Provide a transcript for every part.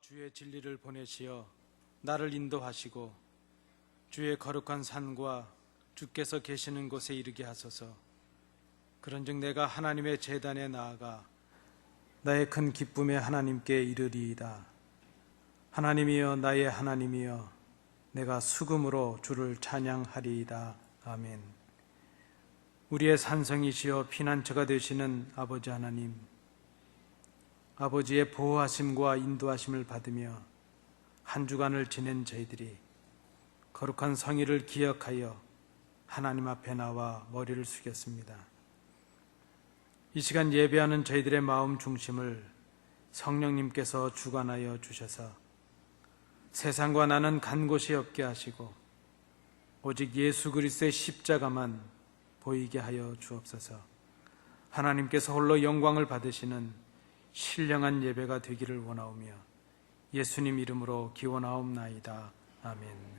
주의 진리를 보내시어 나를 인도하시고 주의 거룩한 산과 주께서 계시는 곳에 이르게 하소서. 그런즉 내가 하나님의 제단에 나아가 나의 큰 기쁨에 하나님께 이르리이다. 하나님이여, 나의 하나님이여, 내가 수금으로 주를 찬양하리이다. 아멘. 우리의 산성이시여 피난처가 되시는 아버지 하나님, 아버지의 보호하심과 인도하심을 받으며 한 주간을 지낸 저희들이 거룩한 성의를 기억하여 하나님 앞에 나와 머리를 숙였습니다. 이 시간 예배하는 저희들의 마음 중심을 성령님께서 주관하여 주셔서 세상과 나는 간 곳이 없게 하시고 오직 예수 그리스도의 십자가만 보이게 하여 주옵소서. 하나님께서 홀로 영광을 받으시는 신령한 예배가 되기를 원하오며 예수님 이름으로 기원하옵나이다. 아멘.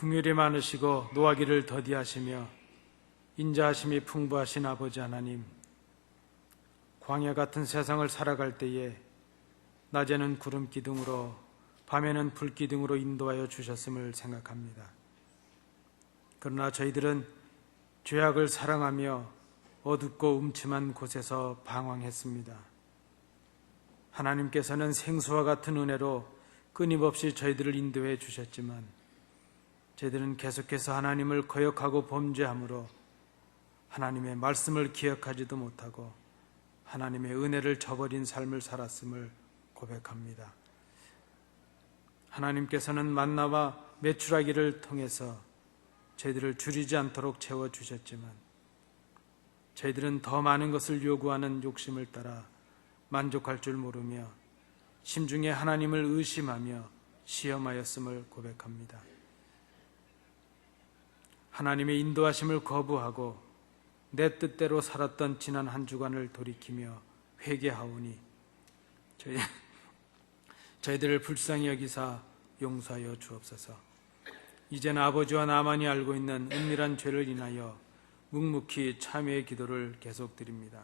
긍휼이 많으시고 노하기를 더디하시며 인자하심이 풍부하신 아버지 하나님, 광야 같은 세상을 살아갈 때에 낮에는 구름 기둥으로 밤에는 불 기둥으로 인도하여 주셨음을 생각합니다. 그러나 저희들은 죄악을 사랑하며 어둡고 음침한 곳에서 방황했습니다. 하나님께서는 생수와 같은 은혜로 끊임없이 저희들을 인도해 주셨지만 저희들은 계속해서 하나님을 거역하고 범죄함으로 하나님의 말씀을 기억하지도 못하고 하나님의 은혜를 저버린 삶을 살았음을 고백합니다. 하나님께서는 만나와 메추라기를 통해서 저희들을 줄이지 않도록 채워주셨지만 저희들은 더 많은 것을 요구하는 욕심을 따라 만족할 줄 모르며 심중에 하나님을 의심하며 시험하였음을 고백합니다. 하나님의 인도하심을 거부하고 내 뜻대로 살았던 지난 한 주간을 돌이키며 회개하오니 저희들을 불쌍히 여기사 용서하여 주옵소서. 이제는 아버지와 나만이 알고 있는 은밀한 죄를 인하여 묵묵히 참회의 기도를 계속드립니다.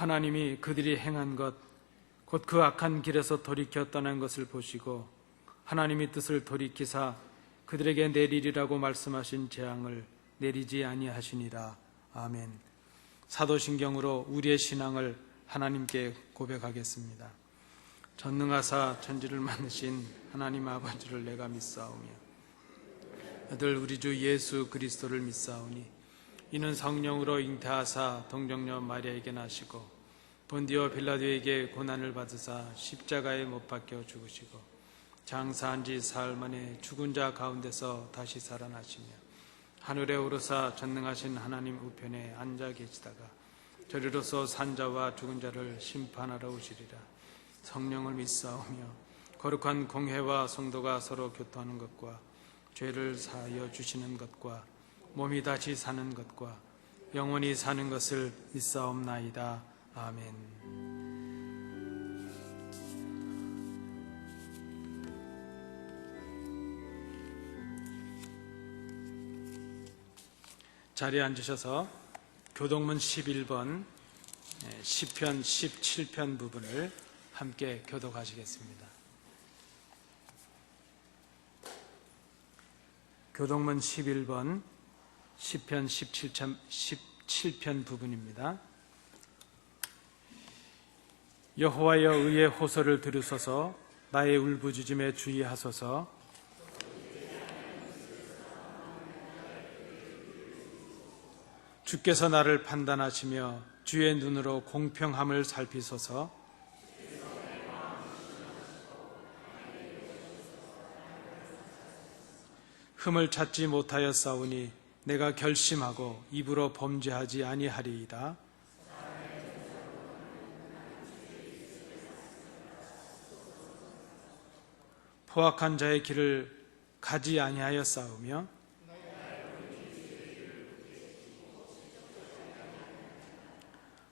하나님이 그들이 행한 것, 곧 그 악한 길에서 돌이켜 떠난 것을 보시고 하나님의 뜻을 돌이키사 그들에게 내리리라고 말씀하신 재앙을 내리지 아니하시니라. 아멘. 사도신경으로 우리의 신앙을 하나님께 고백하겠습니다. 전능하사 천지를 만드신 하나님 아버지를 내가 믿사오며 아들 우리 주 예수 그리스도를 믿사오니 이는 성령으로 잉태하사 동정녀 마리아에게 나시고 본디오 빌라도에게 고난을 받으사 십자가에 못 박혀 죽으시고 장사한 지 사흘 만에 죽은 자 가운데서 다시 살아나시며 하늘에 오르사 전능하신 하나님 우편에 앉아 계시다가 저리로서 산자와 죽은 자를 심판하러 오시리라. 성령을 믿사오며 거룩한 공회와 성도가 서로 교통하는 것과 죄를 사하여 주시는 것과 몸이 다시 사는 것과 영원히 사는 것을 믿사옵나이다. 아멘. 자리에 앉으셔서 교동문 11번 시편 17편 부분을 함께 교독하시겠습니다. 교독문 11번 시편 17편 부분입니다. 여호와여, 의의 호소를 들으소서. 나의 울부짖음에 주의하소서. 주께서 나를 판단하시며 주의 눈으로 공평함을 살피소서. 흠을 찾지 못하여 싸우니 내가 결심하고 입으로 범죄하지 아니하리이다. 포악한 자의 길을 가지 아니하여 싸우며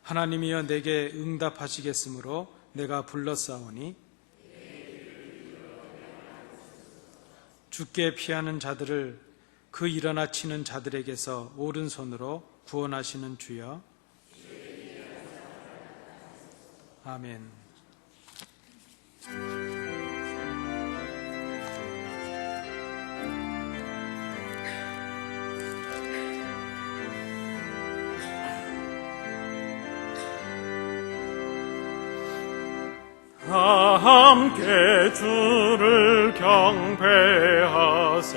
하나님이여 내게 응답하시겠으므로 내가 불러싸우니 주께 피하는 자들을 그 일어나 치는 자들에게서 오른손으로 구원하시는 주여. 아멘. 다 함께 주를 경배하세.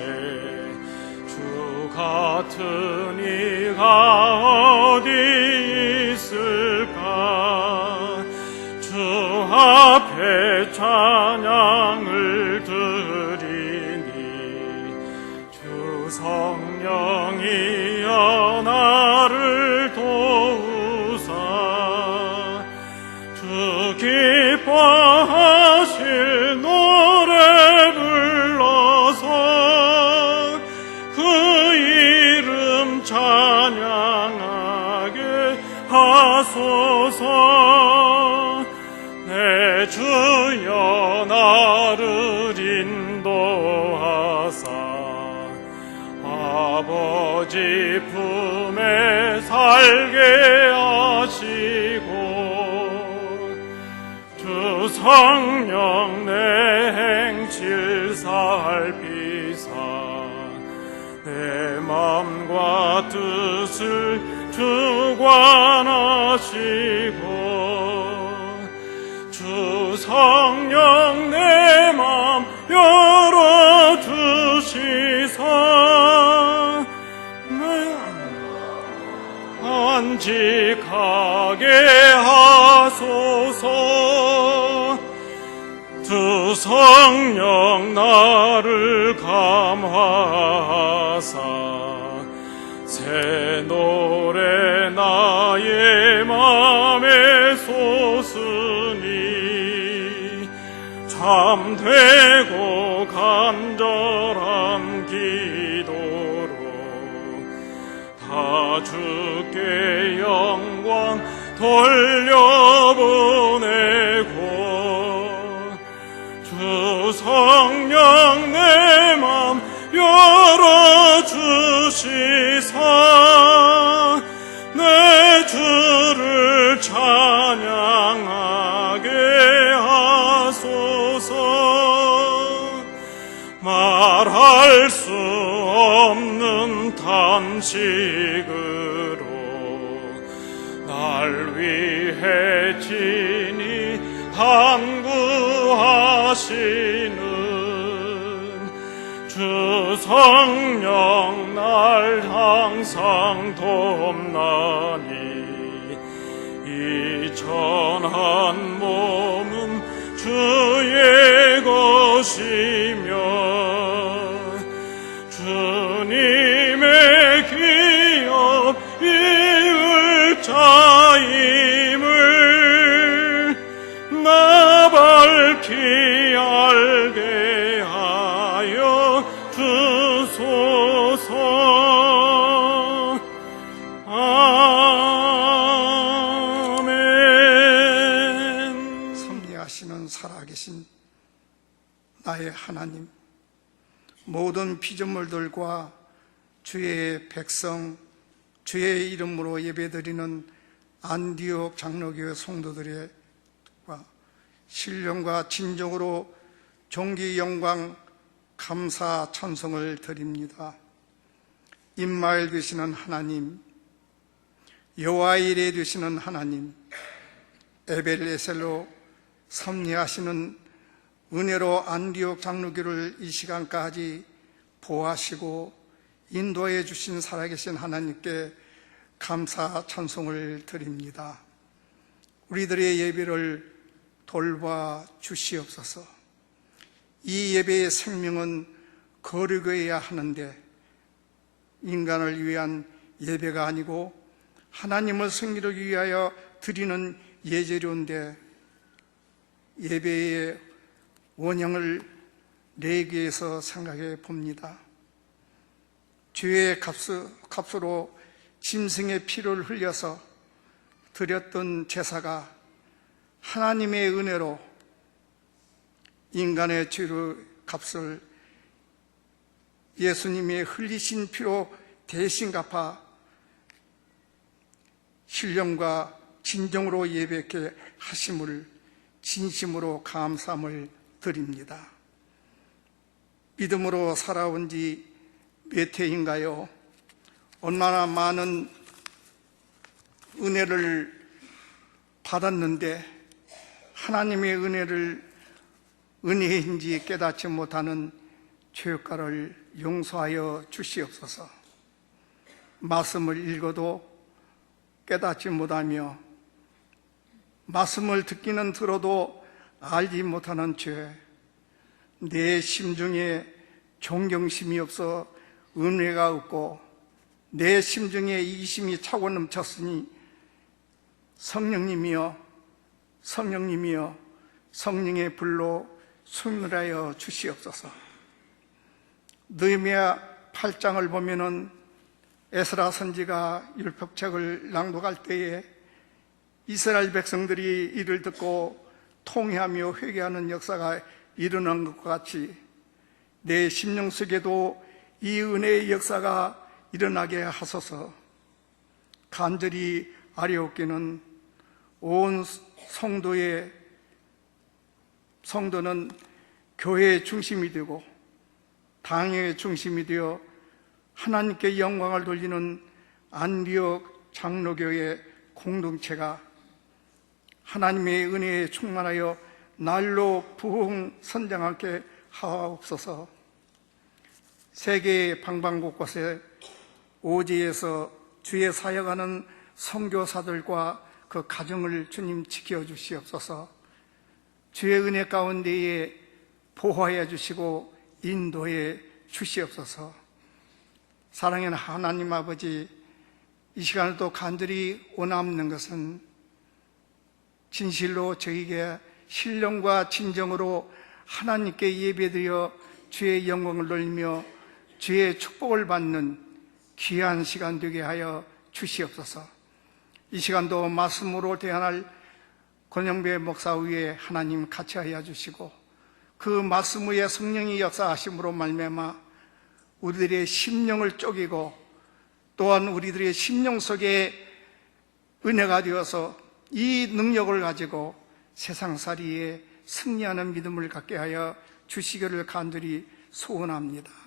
주 같은 이가 어디 있을까. 주 앞에 찬양을 드리니 주 성령이여 나를 도우사. 주 기뻐하실 노래 불러서 그 이름 찬양하게 하소서. 내 주여 나를 인도하사 아버지 품에 살게 하시고 주 성령 내 행실 살피사 내 맘과 뜻을 주관하시고 주 성령 내 맘 열어주시사 안직하게 하소서. 주 성령 나를 감화하사 새 노래 나의 맘에 솟으니 참되고 간절한 기도로 다 주께 영광 돌려보내고 주 성령 내 맘 열어주시사 내 주를 찬양하게 하소서. 말할 수 없는 탄식으로 날 위해 친히 간구하시는 주 성령 날 항상 돕나니 이 천한 몸은 주의 것이며 주님의 기업 이을 자임을 나 밝히 알게 하여 주소서. 아멘. 섭리하시는 살아계신 나의 하나님, 모든 피조물들과 주의 백성, 주의 이름으로 예배드리는 안디옥 장로교회 성도들의 신령과 진정으로 존귀 영광 감사 찬송을 드립니다. 임마엘 되시는 하나님, 여호와일에 되시는 하나님, 에벨레셀로 섭리하시는 은혜로 안디옥 장로교를 이 시간까지 보호하시고 인도해 주신 살아계신 하나님께 감사 찬송을 드립니다. 우리들의 예배를 돌봐 주시옵소서. 이 예배의 생명은 거룩해야 하는데 인간을 위한 예배가 아니고 하나님을 승리하기 위하여 드리는 예제료인데 예배의 원형을 네 개에서 생각해 봅니다. 죄의 값으로 짐승의 피를 흘려서 드렸던 제사가 하나님의 은혜로 인간의 죄의 값을 예수님의 흘리신 피로 대신 갚아 신령과 진정으로 예배케 하심을 진심으로 감사함을 드립니다. 믿음으로 살아온 지 몇 해인가요? 얼마나 많은 은혜를 받았는데 하나님의 은혜인지 깨닫지 못하는 죄가를 용서하여 주시옵소서. 말씀을 읽어도 깨닫지 못하며 말씀을 듣기는 들어도 알지 못하는 죄, 내 심중에 존경심이 없어 은혜가 없고 내 심중에 이기심이 차고 넘쳤으니 성령님이여 성령의 불로 순멸하여 주시옵소서. 느헤미야 8장을 보면은 에스라 선지가 율법책을 낭독할 때에 이스라엘 백성들이 이를 듣고 통회하며 회개하는 역사가 일어난 것과 같이 내 심령 속에도 이 은혜의 역사가 일어나게 하소서. 간절히 아뢰옵기는 온 성도는 교회의 중심이 되고 당의 중심이 되어 하나님께 영광을 돌리는 안디옥 장로교회 공동체가 하나님의 은혜에 충만하여 날로 부흥 선장하게 하옵소서. 세계 방방곳곳에 오지에서 주의 사역하는 선교사들과 그 가정을 주님 지켜주시옵소서. 주의 은혜 가운데에 보호하여 주시고 인도해 주시옵소서. 사랑하는 하나님 아버지, 이 시간을 또 간절히 원하는 것은 진실로 저에게 신령과 진정으로 하나님께 예배드려 주의 영광을 돌리며 주의 축복을 받는 귀한 시간 되게 하여 주시옵소서. 이 시간도 말씀으로 대안할 권영배 목사 위에 하나님 같이 하여 주시고 그 말씀 위에 성령이 역사하심으로 말미암아 우리들의 심령을 쪼개고 또한 우리들의 심령 속에 은혜가 되어서 이 능력을 가지고 세상살이에 승리하는 믿음을 갖게 하여 주시기를 간절히 소원합니다.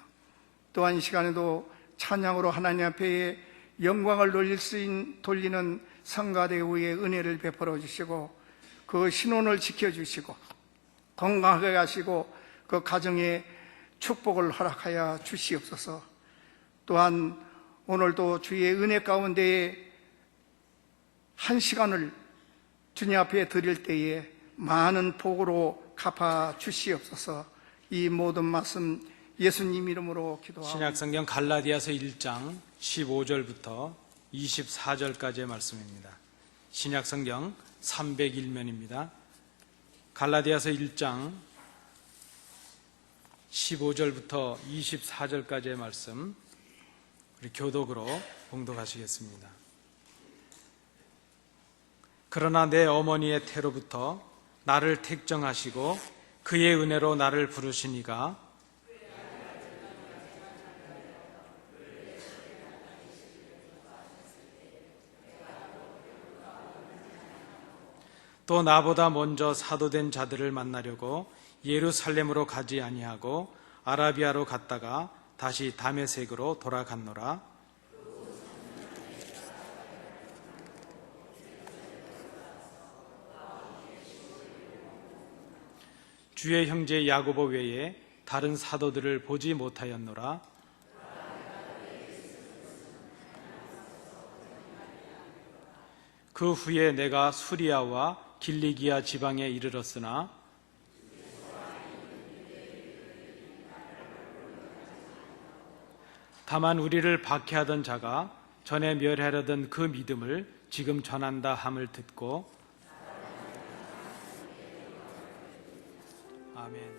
또한 이 시간에도 찬양으로 하나님 앞에 영광을 돌리는 성가대우의 은혜를 베풀어 주시고 그 신혼을 지켜주시고 건강하게 하시고 그 가정에 축복을 허락하여 주시옵소서. 또한 오늘도 주의 은혜 가운데에 한 시간을 주님 앞에 드릴 때에 많은 복으로 갚아 주시옵소서. 이 모든 말씀 예수님 이름으로 기도하옵나이다. 신약성경 갈라디아서 1장 15절부터 24절까지의 말씀입니다. 신약성경 301면입니다. 갈라디아서 1장 15절부터 24절까지의 말씀 우리 교독으로 봉독하시겠습니다. 그러나 내 어머니의 태로부터 나를 택정하시고 그의 은혜로 나를 부르시니가 또 나보다 먼저 사도된 자들을 만나려고 예루살렘으로 가지 아니하고 아라비아로 갔다가 다시 다메섹으로 돌아갔노라. 주의 형제 야고보 외에 다른 사도들을 보지 못하였노라. 그 후에 내가 수리아와 길리기아 지방에 이르렀으나 다만 우리를 박해하던 자가 전에 멸하려던 그 믿음을 지금 전한다 함을 듣고 아멘.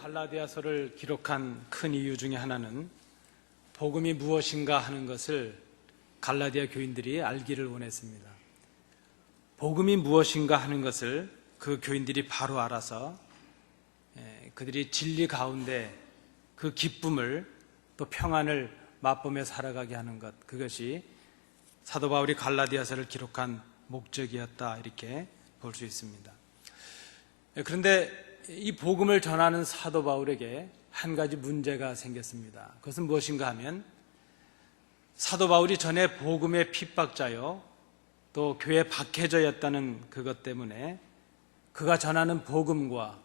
갈라디아서를 기록한 큰 이유 중에 하나는 복음이 무엇인가 하는 것을 갈라디아 교인들이 알기를 원했습니다. 복음이 무엇인가 하는 것을 그 교인들이 바로 알아서 그들이 진리 가운데 그 기쁨을 또 평안을 맛보며 살아가게 하는 것, 그것이 사도 바울이 갈라디아서를 기록한 목적이었다, 이렇게 볼 수 있습니다. 그런데 이 복음을 전하는 사도 바울에게 한 가지 문제가 생겼습니다. 그것은 무엇인가 하면 사도 바울이 전에 복음의 핍박자요 또 교회 박해자였다는 그것 때문에 그가 전하는 복음과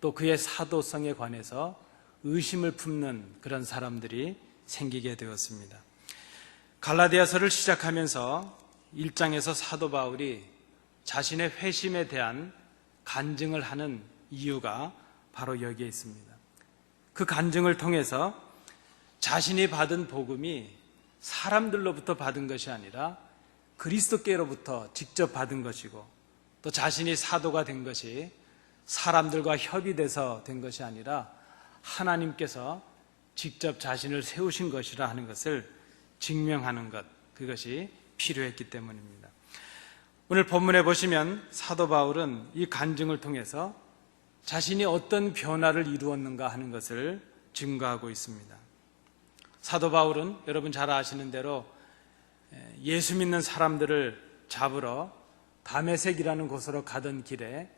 또 그의 사도성에 관해서 의심을 품는 그런 사람들이 생기게 되었습니다. 갈라디아서를 시작하면서 1장에서 사도 바울이 자신의 회심에 대한 간증을 하는 이유가 바로 여기에 있습니다. 그 간증을 통해서 자신이 받은 복음이 사람들로부터 받은 것이 아니라 그리스도께로부터 직접 받은 것이고, 또 자신이 사도가 된 것이 사람들과 협의돼서 된 것이 아니라 하나님께서 직접 자신을 세우신 것이라 하는 것을 증명하는 것, 그것이 필요했기 때문입니다. 오늘 본문에 보시면 사도 바울은 이 간증을 통해서 자신이 어떤 변화를 이루었는가 하는 것을 증거하고 있습니다. 사도 바울은 여러분 잘 아시는 대로 예수 믿는 사람들을 잡으러 다메섹이라는 곳으로 가던 길에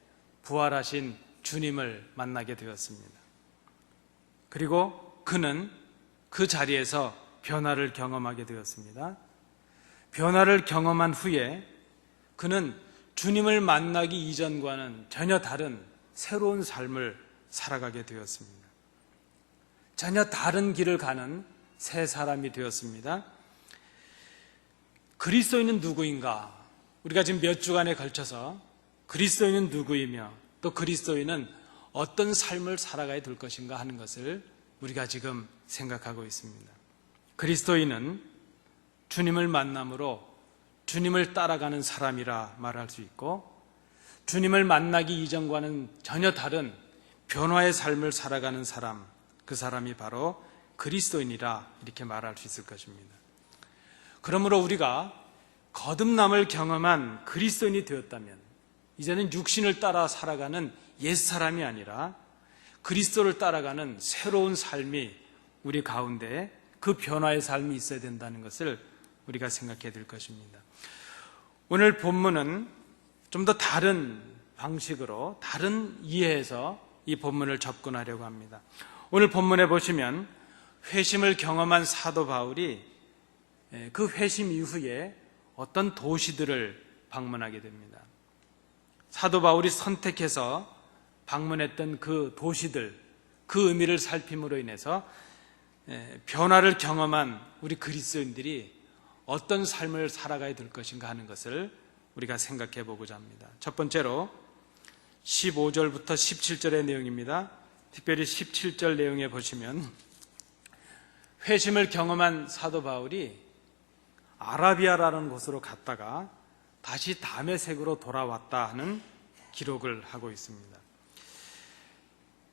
부활하신 주님을 만나게 되었습니다. 그리고 그는 그 자리에서 변화를 경험하게 되었습니다. 변화를 경험한 후에 그는 주님을 만나기 이전과는 전혀 다른 새로운 삶을 살아가게 되었습니다. 전혀 다른 길을 가는 새 사람이 되었습니다. 그리스도인은 누구인가? 우리가 지금 몇 주간에 걸쳐서 그리스도인은 누구이며 또 그리스도인은 어떤 삶을 살아가야 될 것인가 하는 것을 우리가 지금 생각하고 있습니다. 그리스도인은 주님을 만남으로 주님을 따라가는 사람이라 말할 수 있고, 주님을 만나기 이전과는 전혀 다른 변화의 삶을 살아가는 사람, 그 사람이 바로 그리스도인이라 이렇게 말할 수 있을 것입니다. 그러므로 우리가 거듭남을 경험한 그리스도인이 되었다면 이제는 육신을 따라 살아가는 옛사람이 아니라 그리스도를 따라가는 새로운 삶이 우리 가운데, 그 변화의 삶이 있어야 된다는 것을 우리가 생각해야 될 것입니다. 오늘 본문은 좀 더 다른 방식으로, 다른 이해에서 이 본문을 접근하려고 합니다. 오늘 본문에 보시면 회심을 경험한 사도 바울이 그 회심 이후에 어떤 도시들을 방문하게 됩니다. 사도 바울이 선택해서 방문했던 그 도시들, 그 의미를 살핌으로 인해서 변화를 경험한 우리 그리스도인들이 어떤 삶을 살아가야 될 것인가 하는 것을 우리가 생각해 보고자 합니다. 첫 번째로 15절부터 17절의 내용입니다. 특별히 17절 내용에 보시면 회심을 경험한 사도 바울이 아라비아라는 곳으로 갔다가 다시 다메섹으로 돌아왔다 하는 기록을 하고 있습니다.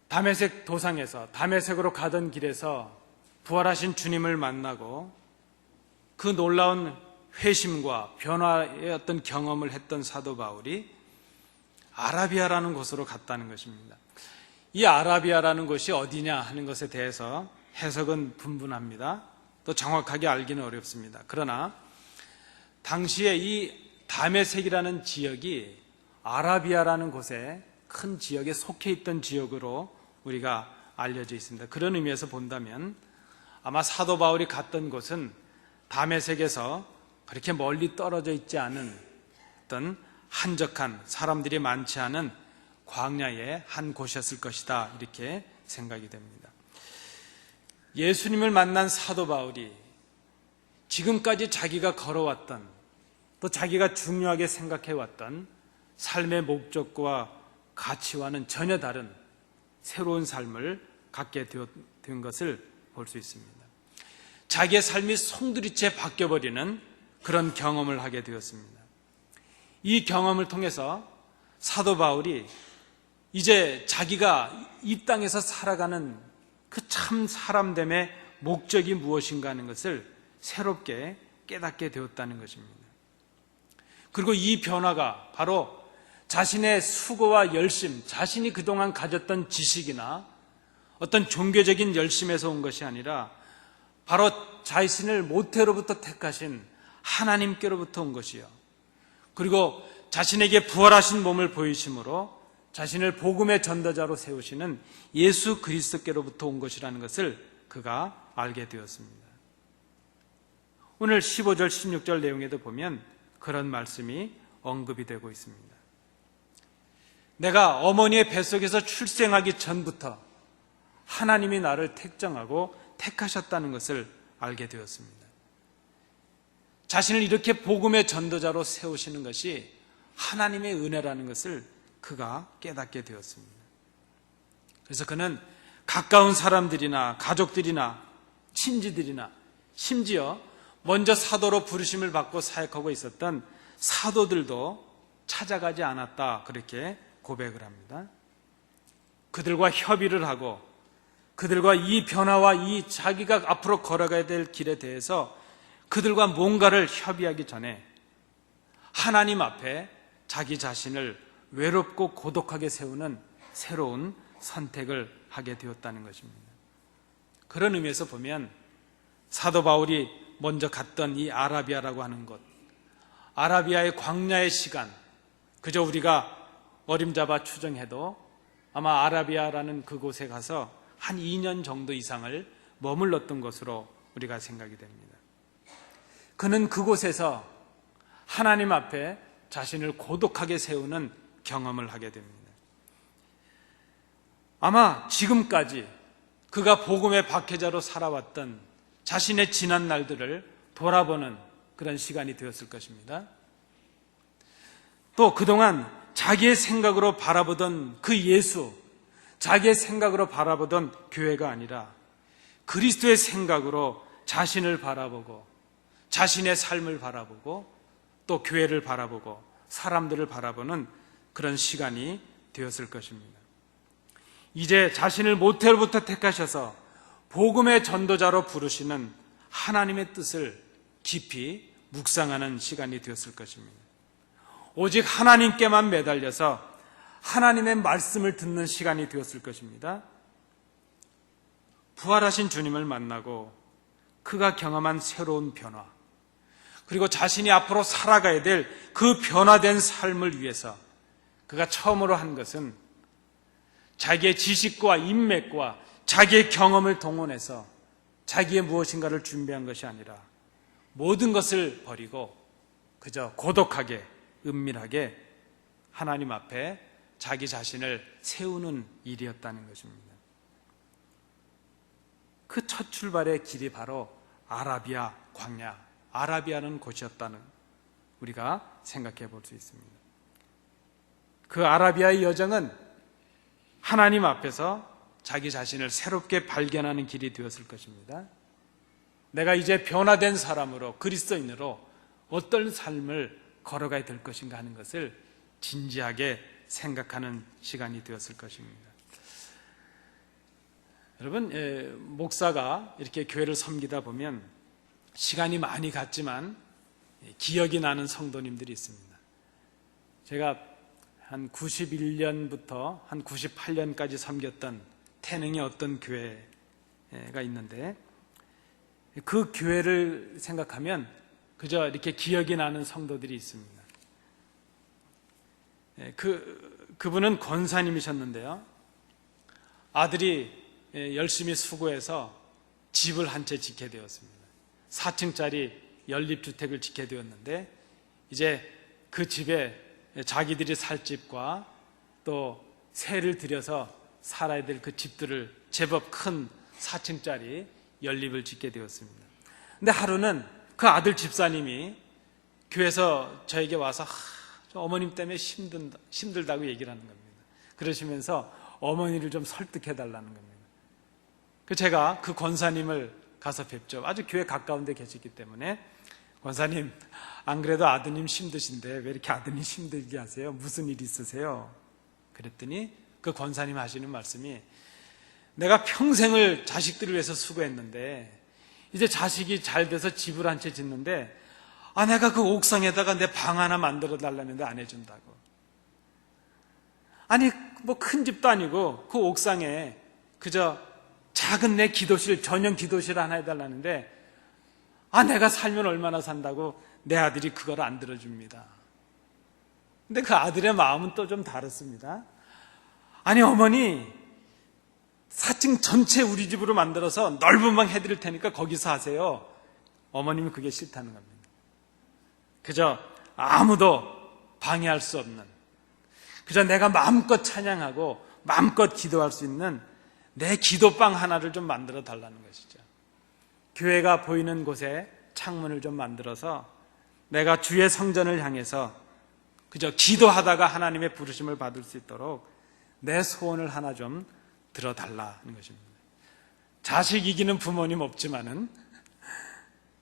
다메섹 도상에서 다메섹으로 가던 길에서 부활하신 주님을 만나고 그 놀라운 회심과 변화의 어떤 경험을 했던 사도 바울이 아라비아라는 곳으로 갔다는 것입니다. 이 아라비아라는 곳이 어디냐 하는 것에 대해서 해석은 분분합니다. 또 정확하게 알기는 어렵습니다. 그러나 당시에 이 다메섹이라는 지역이 아라비아라는 곳에 큰 지역에 속해 있던 지역으로 우리가 알려져 있습니다. 그런 의미에서 본다면 아마 사도 바울이 갔던 곳은 다메섹에서 그렇게 멀리 떨어져 있지 않은 어떤 한적한, 사람들이 많지 않은 광야의 한 곳이었을 것이다, 이렇게 생각이 됩니다. 예수님을 만난 사도 바울이 지금까지 자기가 걸어왔던, 또 자기가 중요하게 생각해왔던 삶의 목적과 가치와는 전혀 다른 새로운 삶을 갖게 된 것을 볼 수 있습니다. 자기의 삶이 송두리째 바뀌어버리는 그런 경험을 하게 되었습니다. 이 경험을 통해서 사도 바울이 이제 자기가 이 땅에서 살아가는 그 참 사람됨의 목적이 무엇인가 하는 것을 새롭게 깨닫게 되었다는 것입니다. 그리고 이 변화가 바로 자신의 수고와 열심, 자신이 그동안 가졌던 지식이나 어떤 종교적인 열심에서 온 것이 아니라 바로 자신을 모태로부터 택하신 하나님께로부터 온 것이요, 그리고 자신에게 부활하신 몸을 보이심으로 자신을 복음의 전도자로 세우시는 예수 그리스도께로부터 온 것이라는 것을 그가 알게 되었습니다. 오늘 15절 16절 내용에도 보면 그런 말씀이 언급이 되고 있습니다. 내가 어머니의 뱃속에서 출생하기 전부터 하나님이 나를 택정하고 택하셨다는 것을 알게 되었습니다. 자신을 이렇게 복음의 전도자로 세우시는 것이 하나님의 은혜라는 것을 그가 깨닫게 되었습니다. 그래서 그는 가까운 사람들이나 가족들이나 친지들이나 심지어 먼저 사도로 부르심을 받고 사역하고 있었던 사도들도 찾아가지 않았다, 그렇게 고백을 합니다. 그들과 협의를 하고 그들과 이 변화와 이 자기가 앞으로 걸어가야 될 길에 대해서 그들과 뭔가를 협의하기 전에 하나님 앞에 자기 자신을 외롭고 고독하게 세우는 새로운 선택을 하게 되었다는 것입니다. 그런 의미에서 보면 사도 바울이 먼저 갔던 이 아라비아라고 하는 곳, 아라비아의 광야의 시간, 그저 우리가 어림잡아 추정해도 아마 아라비아라는 그곳에 가서 한 2년 정도 이상을 머물렀던 것으로 우리가 생각이 됩니다. 그는 그곳에서 하나님 앞에 자신을 고독하게 세우는 경험을 하게 됩니다. 아마 지금까지 그가 복음의 박해자로 살아왔던 자신의 지난 날들을 돌아보는 그런 시간이 되었을 것입니다. 또 그동안 자기의 생각으로 바라보던 그 예수, 자기의 생각으로 바라보던 교회가 아니라 그리스도의 생각으로 자신을 바라보고 자신의 삶을 바라보고 또 교회를 바라보고 사람들을 바라보는 그런 시간이 되었을 것입니다. 이제 자신을 모태로부터 택하셔서 복음의 전도자로 부르시는 하나님의 뜻을 깊이 묵상하는 시간이 되었을 것입니다. 오직 하나님께만 매달려서 하나님의 말씀을 듣는 시간이 되었을 것입니다. 부활하신 주님을 만나고 그가 경험한 새로운 변화, 그리고 자신이 앞으로 살아가야 될 그 변화된 삶을 위해서 그가 처음으로 한 것은 자기의 지식과 인맥과 자기의 경험을 동원해서 자기의 무엇인가를 준비한 것이 아니라 모든 것을 버리고 그저 고독하게 은밀하게 하나님 앞에 자기 자신을 세우는 일이었다는 것입니다. 그 첫 출발의 길이 바로 아라비아 광야, 아라비아는 곳이었다는 우리가 생각해 볼 수 있습니다. 그 아라비아의 여정은 하나님 앞에서 자기 자신을 새롭게 발견하는 길이 되었을 것입니다. 내가 이제 변화된 사람으로, 그리스도인으로 어떤 삶을 걸어가야 될 것인가 하는 것을 진지하게 생각하는 시간이 되었을 것입니다. 여러분, 목사가 이렇게 교회를 섬기다 보면 시간이 많이 갔지만 기억이 나는 성도님들이 있습니다. 제가 한 91년부터 한 98년까지 섬겼던 태능의 어떤 교회가 있는데 그 교회를 생각하면 그저 이렇게 기억이 나는 성도들이 있습니다. 그분은 권사님이셨는데요. 아들이 열심히 수고해서 집을 한 채 짓게 되었습니다. 4층짜리 연립주택을 짓게 되었는데 이제 그 집에 자기들이 살 집과 또 세를 들여서 살아야 될 그 집들을 제법 큰 4층짜리 연립을 짓게 되었습니다. 근데 하루는 그 아들 집사님이 교회에서 저에게 와서 저 어머님 때문에 힘들다고 얘기를 하는 겁니다. 그러시면서 어머니를 좀 설득해 달라는 겁니다. 제가 그 권사님을 가서 뵙죠. 아주 교회 가까운 데 계시기 때문에 권사님, 안 그래도 아드님 힘드신데 왜 이렇게 아드님 힘들게 하세요? 무슨 일 있으세요? 그랬더니 그 권사님 하시는 말씀이 내가 평생을 자식들을 위해서 수고했는데 이제 자식이 잘 돼서 집을 한 채 짓는데 내가 그 옥상에다가 내 방 하나 만들어 달라는데 안 해준다고. 아니 뭐 큰 집도 아니고 그 옥상에 그저 작은 내 기도실, 전용 기도실 하나 해달라는데 내가 살면 얼마나 산다고 내 아들이 그걸 안 들어줍니다. 근데 그 아들의 마음은 또 좀 다릅니다. 아니 어머니 4층 전체 우리 집으로 만들어서 넓은 방 해드릴 테니까 거기서 하세요. 어머님이 그게 싫다는 겁니다. 그저 아무도 방해할 수 없는, 그저 내가 마음껏 찬양하고 마음껏 기도할 수 있는 내 기도방 하나를 좀 만들어 달라는 것이죠. 교회가 보이는 곳에 창문을 좀 만들어서 내가 주의 성전을 향해서 그저 기도하다가 하나님의 부르심을 받을 수 있도록 내 소원을 하나 좀 들어달라는 것입니다. 자식 이기는 부모님 없지만은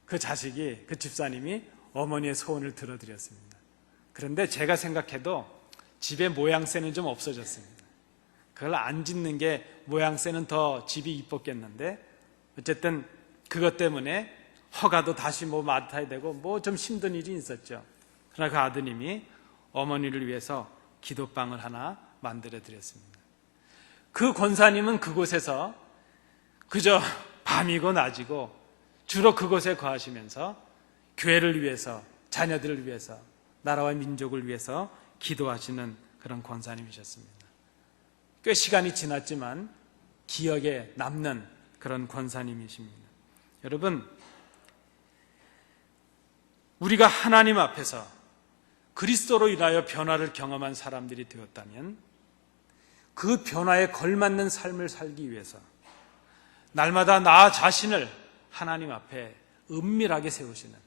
그 자식이, 그 집사님이 어머니의 소원을 들어드렸습니다. 그런데 제가 생각해도 집의 모양새는 좀 없어졌습니다. 그걸 안 짓는 게 모양새는 더 집이 이뻤겠는데 어쨌든 그것 때문에 허가도 다시 맡아야 되고 좀 힘든 일이 있었죠. 그러나 그 아드님이 어머니를 위해서 기도방을 하나 만들어 드렸습니다. 그 권사님은 그곳에서 그저 밤이고 낮이고 주로 그곳에 거하시면서 교회를 위해서, 자녀들을 위해서, 나라와 민족을 위해서 기도하시는 그런 권사님이셨습니다. 꽤 시간이 지났지만 기억에 남는 그런 권사님이십니다. 여러분, 우리가 하나님 앞에서 그리스도로 인하여 변화를 경험한 사람들이 되었다면 그 변화에 걸맞는 삶을 살기 위해서 날마다 나 자신을 하나님 앞에 은밀하게 세우시는,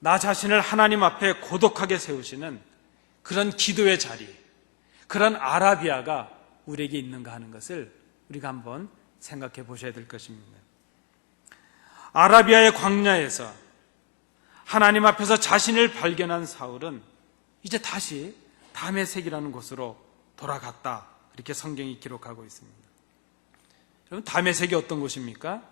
나 자신을 하나님 앞에 고독하게 세우시는 그런 기도의 자리, 그런 아라비아가 우리에게 있는가 하는 것을 우리가 한번 생각해 보셔야 될 것입니다. 아라비아의 광야에서 하나님 앞에서 자신을 발견한 사울은 이제 다시 다메섹이라는 곳으로 돌아갔다, 이렇게 성경이 기록하고 있습니다. 여러분, 다메섹이 어떤 곳입니까?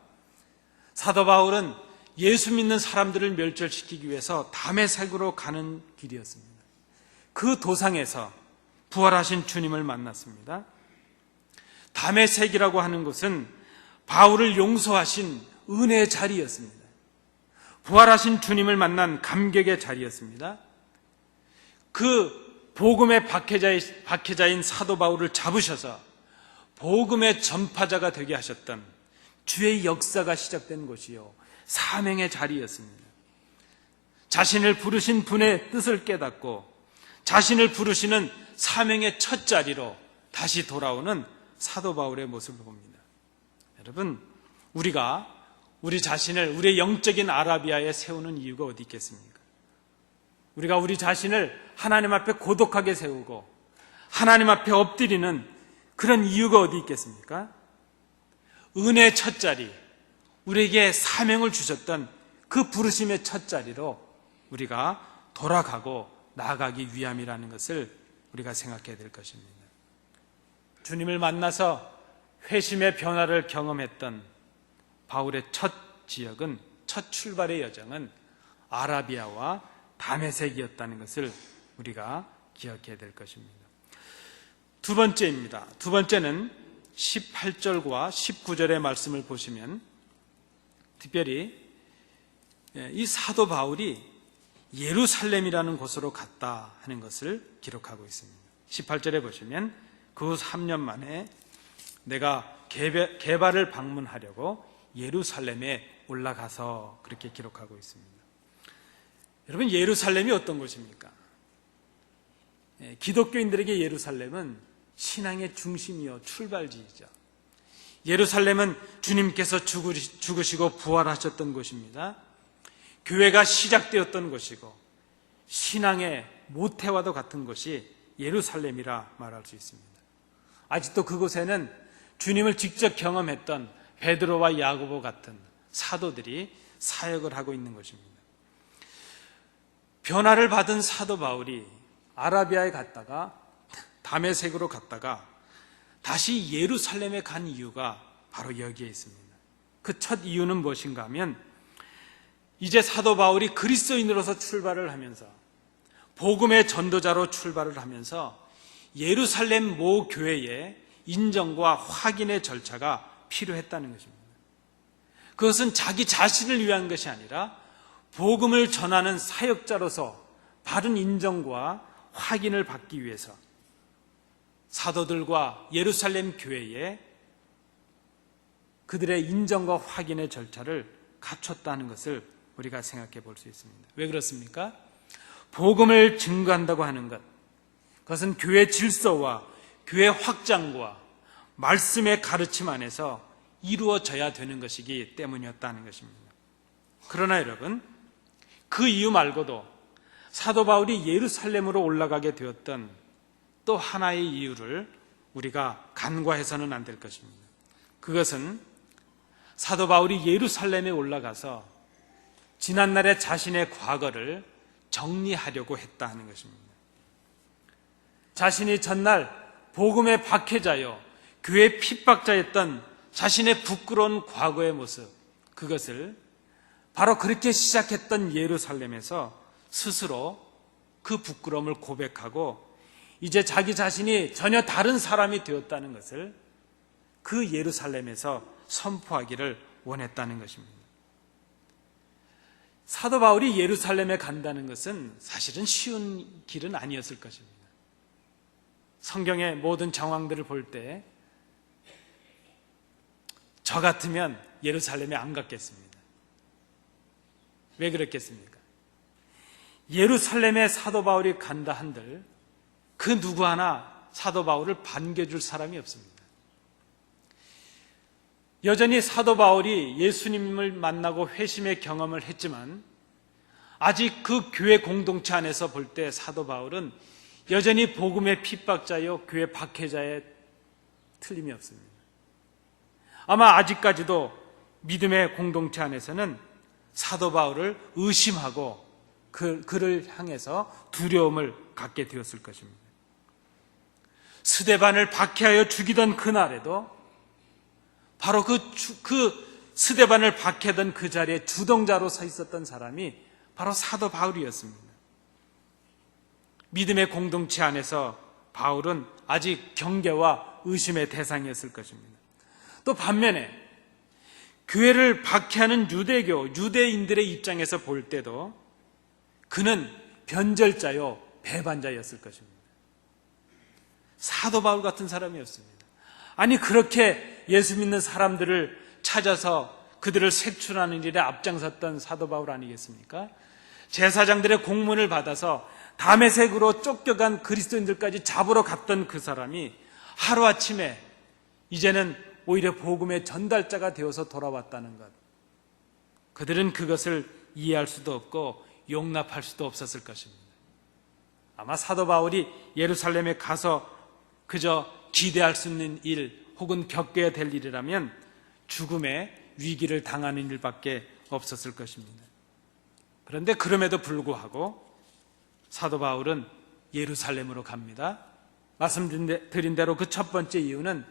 사도 바울은 예수 믿는 사람들을 멸절시키기 위해서 다메섹으로 가는 길이었습니다. 그 도상에서 부활하신 주님을 만났습니다. 다메섹이라고 하는 곳은 바울을 용서하신 은혜의 자리였습니다. 부활하신 주님을 만난 감격의 자리였습니다. 그 복음의 박해자인 사도 바울을 잡으셔서 복음의 전파자가 되게 하셨던 주의 역사가 시작된 곳이요, 사명의 자리였습니다. 자신을 부르신 분의 뜻을 깨닫고 자신을 부르시는 사명의 첫 자리로 다시 돌아오는 사도 바울의 모습을 봅니다. 여러분, 우리가 우리 자신을 우리의 영적인 아라비아에 세우는 이유가 어디 있겠습니까? 우리가 우리 자신을 하나님 앞에 고독하게 세우고 하나님 앞에 엎드리는 그런 이유가 어디 있겠습니까? 은혜의 첫 자리, 우리에게 사명을 주셨던 그 부르심의 첫 자리로 우리가 돌아가고 나아가기 위함이라는 것을 우리가 생각해야 될 것입니다. 주님을 만나서 회심의 변화를 경험했던 바울의 첫 지역은, 첫 출발의 여정은 아라비아와 다메섹이었다는 것을 우리가 기억해야 될 것입니다. 두 번째입니다. 두 번째는 18절과 19절의 말씀을 보시면 특별히 이 사도 바울이 예루살렘이라는 곳으로 갔다 하는 것을 기록하고 있습니다. 18절에 보시면 그 후 3년 만에 내가 게바를 방문하려고 예루살렘에 올라가서, 그렇게 기록하고 있습니다. 여러분, 예루살렘이 어떤 곳입니까? 기독교인들에게 예루살렘은 신앙의 중심이요, 출발지이죠. 예루살렘은 주님께서 죽으시고 부활하셨던 곳입니다. 교회가 시작되었던 곳이고 신앙의 모태와도 같은 곳이 예루살렘이라 말할 수 있습니다. 아직도 그곳에는 주님을 직접 경험했던 베드로와 야고보 같은 사도들이 사역을 하고 있는 것입니다. 변화를 받은 사도 바울이 아라비아에 갔다가 다메섹으로 갔다가 다시 예루살렘에 간 이유가 바로 여기에 있습니다. 그 첫 이유는 무엇인가 하면 이제 사도 바울이 그리스도인으로서 출발을 하면서 복음의 전도자로 출발을 하면서 예루살렘 모 교회의 인정과 확인의 절차가 필요했다는 것입니다. 그것은 자기 자신을 위한 것이 아니라 복음을 전하는 사역자로서 바른 인정과 확인을 받기 위해서 사도들과 예루살렘 교회에 그들의 인정과 확인의 절차를 갖췄다는 것을 우리가 생각해 볼 수 있습니다. 왜 그렇습니까? 복음을 증거한다고 하는 것, 그것은 교회 질서와 교회 확장과 말씀의 가르침 안에서 이루어져야 되는 것이기 때문이었다는 것입니다. 그러나 여러분, 그 이유 말고도 사도 바울이 예루살렘으로 올라가게 되었던 또 하나의 이유를 우리가 간과해서는 안 될 것입니다. 그것은 사도 바울이 예루살렘에 올라가서 지난날의 자신의 과거를 정리하려고 했다 하는 것입니다. 자신이 전날 복음의 박해자요 교회 핍박자였던 자신의 부끄러운 과거의 모습, 그것을 바로 그렇게 시작했던 예루살렘에서 스스로 그 부끄러움을 고백하고 이제 자기 자신이 전혀 다른 사람이 되었다는 것을 그 예루살렘에서 선포하기를 원했다는 것입니다. 사도 바울이 예루살렘에 간다는 것은 사실은 쉬운 길은 아니었을 것입니다. 성경의 모든 정황들을 볼 때 저 같으면 예루살렘에 안 갔겠습니다. 왜 그렇겠습니까? 예루살렘에 사도 바울이 간다 한들 그 누구 하나 사도 바울을 반겨줄 사람이 없습니다. 여전히 사도 바울이 예수님을 만나고 회심의 경험을 했지만 아직 그 교회 공동체 안에서 볼 때 사도 바울은 여전히 복음의 핍박자요 교회 박해자에 틀림이 없습니다. 아마 아직까지도 믿음의 공동체 안에서는 사도 바울을 의심하고 그를 향해서 두려움을 갖게 되었을 것입니다. 스데반을 박해하여 죽이던 그날에도 바로 그 스데반을 박해던 그 자리에 주동자로 서 있었던 사람이 바로 사도 바울이었습니다. 믿음의 공동체 안에서 바울은 아직 경계와 의심의 대상이었을 것입니다. 또 반면에 교회를 박해하는 유대인들의 입장에서 볼 때도 그는 변절자요 배반자였을 것입니다. 사도 바울 같은 사람이었습니다. 아니 그렇게 예수 믿는 사람들을 찾아서 그들을 색출하는 일에 앞장섰던 사도 바울 아니겠습니까? 제사장들의 공문을 받아서 다메섹으로 쫓겨간 그리스도인들까지 잡으러 갔던 그 사람이 하루아침에 이제는 오히려 복음의 전달자가 되어서 돌아왔다는 것, 그들은 그것을 이해할 수도 없고 용납할 수도 없었을 것입니다. 아마 사도 바울이 예루살렘에 가서 그저 기대할 수 있는 일 혹은 겪어야 될 일이라면 죽음의 위기를 당하는 일밖에 없었을 것입니다. 그런데 그럼에도 불구하고 사도 바울은 예루살렘으로 갑니다. 말씀드린 대로 그 첫 번째 이유는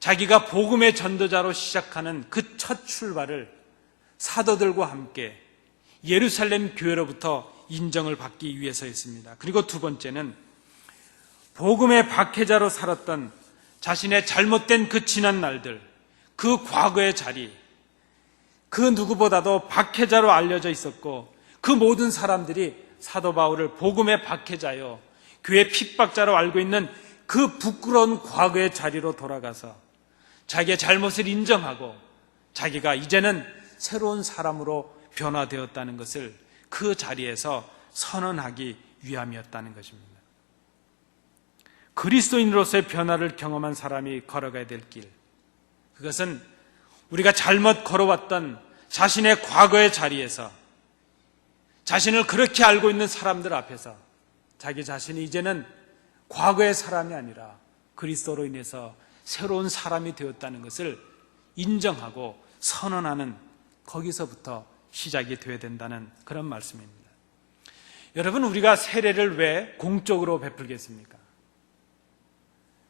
자기가 복음의 전도자로 시작하는 그 첫 출발을 사도들과 함께 예루살렘 교회로부터 인정을 받기 위해서였습니다. 그리고 두 번째는 복음의 박해자로 살았던 자신의 잘못된 그 지난 날들, 그 과거의 자리, 그 누구보다도 박해자로 알려져 있었고 그 모든 사람들이 사도 바울을 복음의 박해자요 교회 핍박자로 알고 있는 그 부끄러운 과거의 자리로 돌아가서 자기의 잘못을 인정하고 자기가 이제는 새로운 사람으로 변화되었다는 것을 그 자리에서 선언하기 위함이었다는 것입니다. 그리스도인으로서의 변화를 경험한 사람이 걸어가야 될 길, 그것은 우리가 잘못 걸어왔던 자신의 과거의 자리에서 자신을 그렇게 알고 있는 사람들 앞에서 자기 자신이 이제는 과거의 사람이 아니라 그리스도로 인해서 새로운 사람이 되었다는 것을 인정하고 선언하는, 거기서부터 시작이 되어야 된다는 그런 말씀입니다. 여러분, 우리가 세례를 왜 공적으로 베풀겠습니까?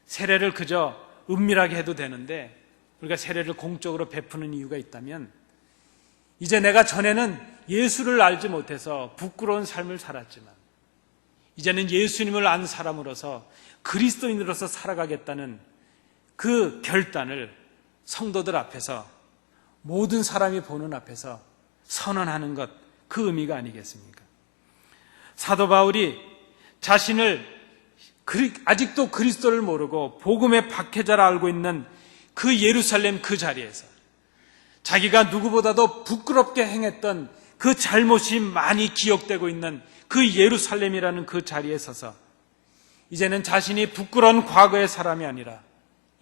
세례를 그저 은밀하게 해도 되는데 우리가 세례를 공적으로 베푸는 이유가 있다면, 이제 내가 전에는 예수를 알지 못해서 부끄러운 삶을 살았지만 이제는 예수님을 안 사람으로서 그리스도인으로서 살아가겠다는 그 결단을 성도들 앞에서, 모든 사람이 보는 앞에서 선언하는 것, 그 의미가 아니겠습니까? 사도 바울이 자신을 아직도 그리스도를 모르고 복음의 박해자라 알고 있는 그 예루살렘 그 자리에서 자기가 누구보다도 부끄럽게 행했던 그 잘못이 많이 기억되고 있는 그 예루살렘이라는 그 자리에 서서 이제는 자신이 부끄러운 과거의 사람이 아니라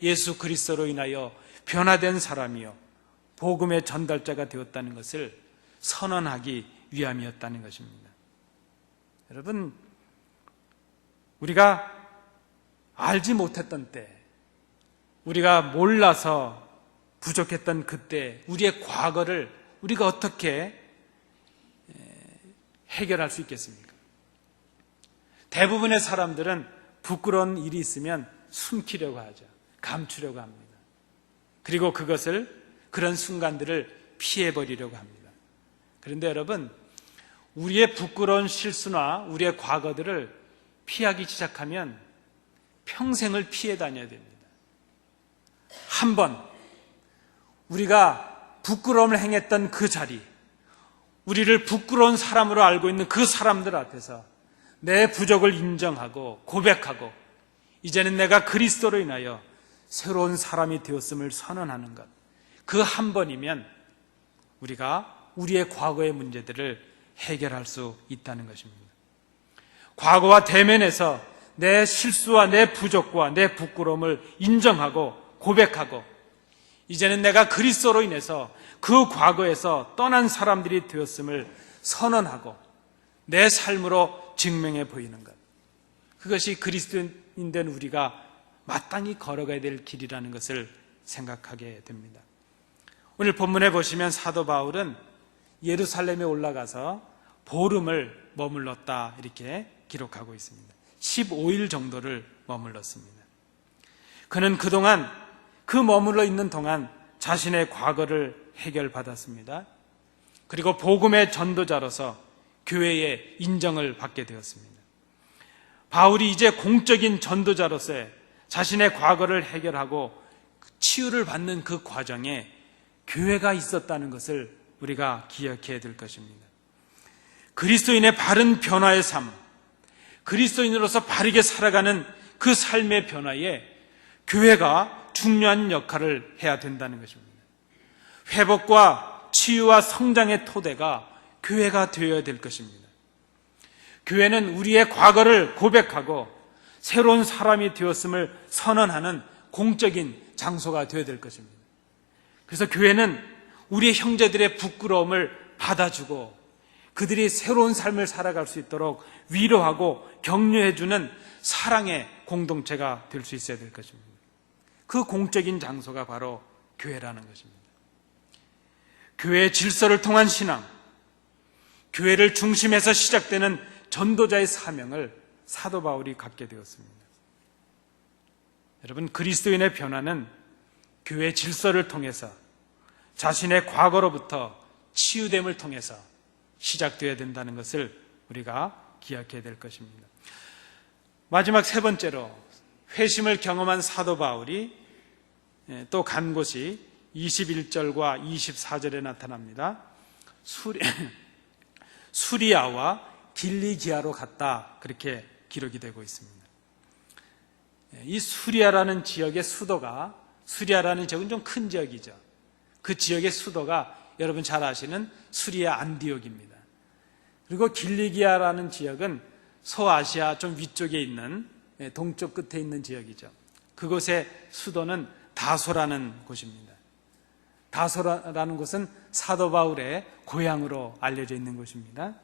예수 그리스도로 인하여 변화된 사람이요 복음의 전달자가 되었다는 것을 선언하기 위함이었다는 것입니다. 여러분, 우리가 알지 못했던 때, 우리가 몰라서 부족했던 그때 우리의 과거를 우리가 어떻게 해결할 수 있겠습니까? 대부분의 사람들은 부끄러운 일이 있으면 숨기려고 하죠. 감추려고 합니다. 그리고 그런 순간들을 피해버리려고 합니다. 그런데 여러분, 우리의 부끄러운 실수나 우리의 과거들을 피하기 시작하면 평생을 피해 다녀야 됩니다. 한번 우리가 부끄러움을 행했던 그 자리, 우리를 부끄러운 사람으로 알고 있는 그 사람들 앞에서 내 부족을 인정하고 고백하고 이제는 내가 그리스도로 인하여 새로운 사람이 되었음을 선언하는 것, 그 한 번이면 우리가 우리의 과거의 문제들을 해결할 수 있다는 것입니다. 과거와 대면해서 내 실수와 내 부족과 내 부끄러움을 인정하고 고백하고 이제는 내가 그리스도로 인해서 그 과거에서 떠난 사람들이 되었음을 선언하고 내 삶으로 증명해 보이는 것, 그것이 그리스도인 된 우리가 마땅히 걸어가야 될 길이라는 것을 생각하게 됩니다. 오늘 본문에 보시면 사도 바울은 예루살렘에 올라가서 보름을 머물렀다 이렇게 기록하고 있습니다. 15일 정도를 머물렀습니다. 그는 그동안 그 머물러 있는 동안 자신의 과거를 해결받았습니다. 그리고 복음의 전도자로서 교회의 인정을 받게 되었습니다. 바울이 이제 공적인 전도자로서의 자신의 과거를 해결하고 치유를 받는 그 과정에 교회가 있었다는 것을 우리가 기억해야 될 것입니다. 그리스도인의 바른 변화의 삶, 그리스도인으로서 바르게 살아가는 그 삶의 변화에 교회가 중요한 역할을 해야 된다는 것입니다. 회복과 치유와 성장의 토대가 교회가 되어야 될 것입니다. 교회는 우리의 과거를 고백하고 새로운 사람이 되었음을 선언하는 공적인 장소가 되어야 될 것입니다. 그래서 교회는 우리의 형제들의 부끄러움을 받아주고 그들이 새로운 삶을 살아갈 수 있도록 위로하고 격려해주는 사랑의 공동체가 될 수 있어야 될 것입니다. 그 공적인 장소가 바로 교회라는 것입니다. 교회의 질서를 통한 신앙, 교회를 중심에서 시작되는 전도자의 사명을 사도 바울이 갖게 되었습니다. 여러분, 그리스도인의 변화는 교회 질서를 통해서 자신의 과거로부터 치유됨을 통해서 시작되어야 된다는 것을 우리가 기억해야 될 것입니다. 마지막 세 번째로 회심을 경험한 사도 바울이 또 간 곳이 21절과 24절에 나타납니다. 수리아와 길리기아로 갔다 그렇게 기록이 되고 있습니다. 이 수리아라는 지역의 수도가, 수리아라는 지역은 좀 큰 지역이죠. 그 지역의 수도가 여러분 잘 아시는 수리아 안디옥입니다. 그리고 길리기아라는 지역은 소아시아 좀 위쪽에 있는 동쪽 끝에 있는 지역이죠. 그곳의 수도는 다소라는 곳입니다. 다소라는 곳은 사도 바울의 고향으로 알려져 있는 곳입니다.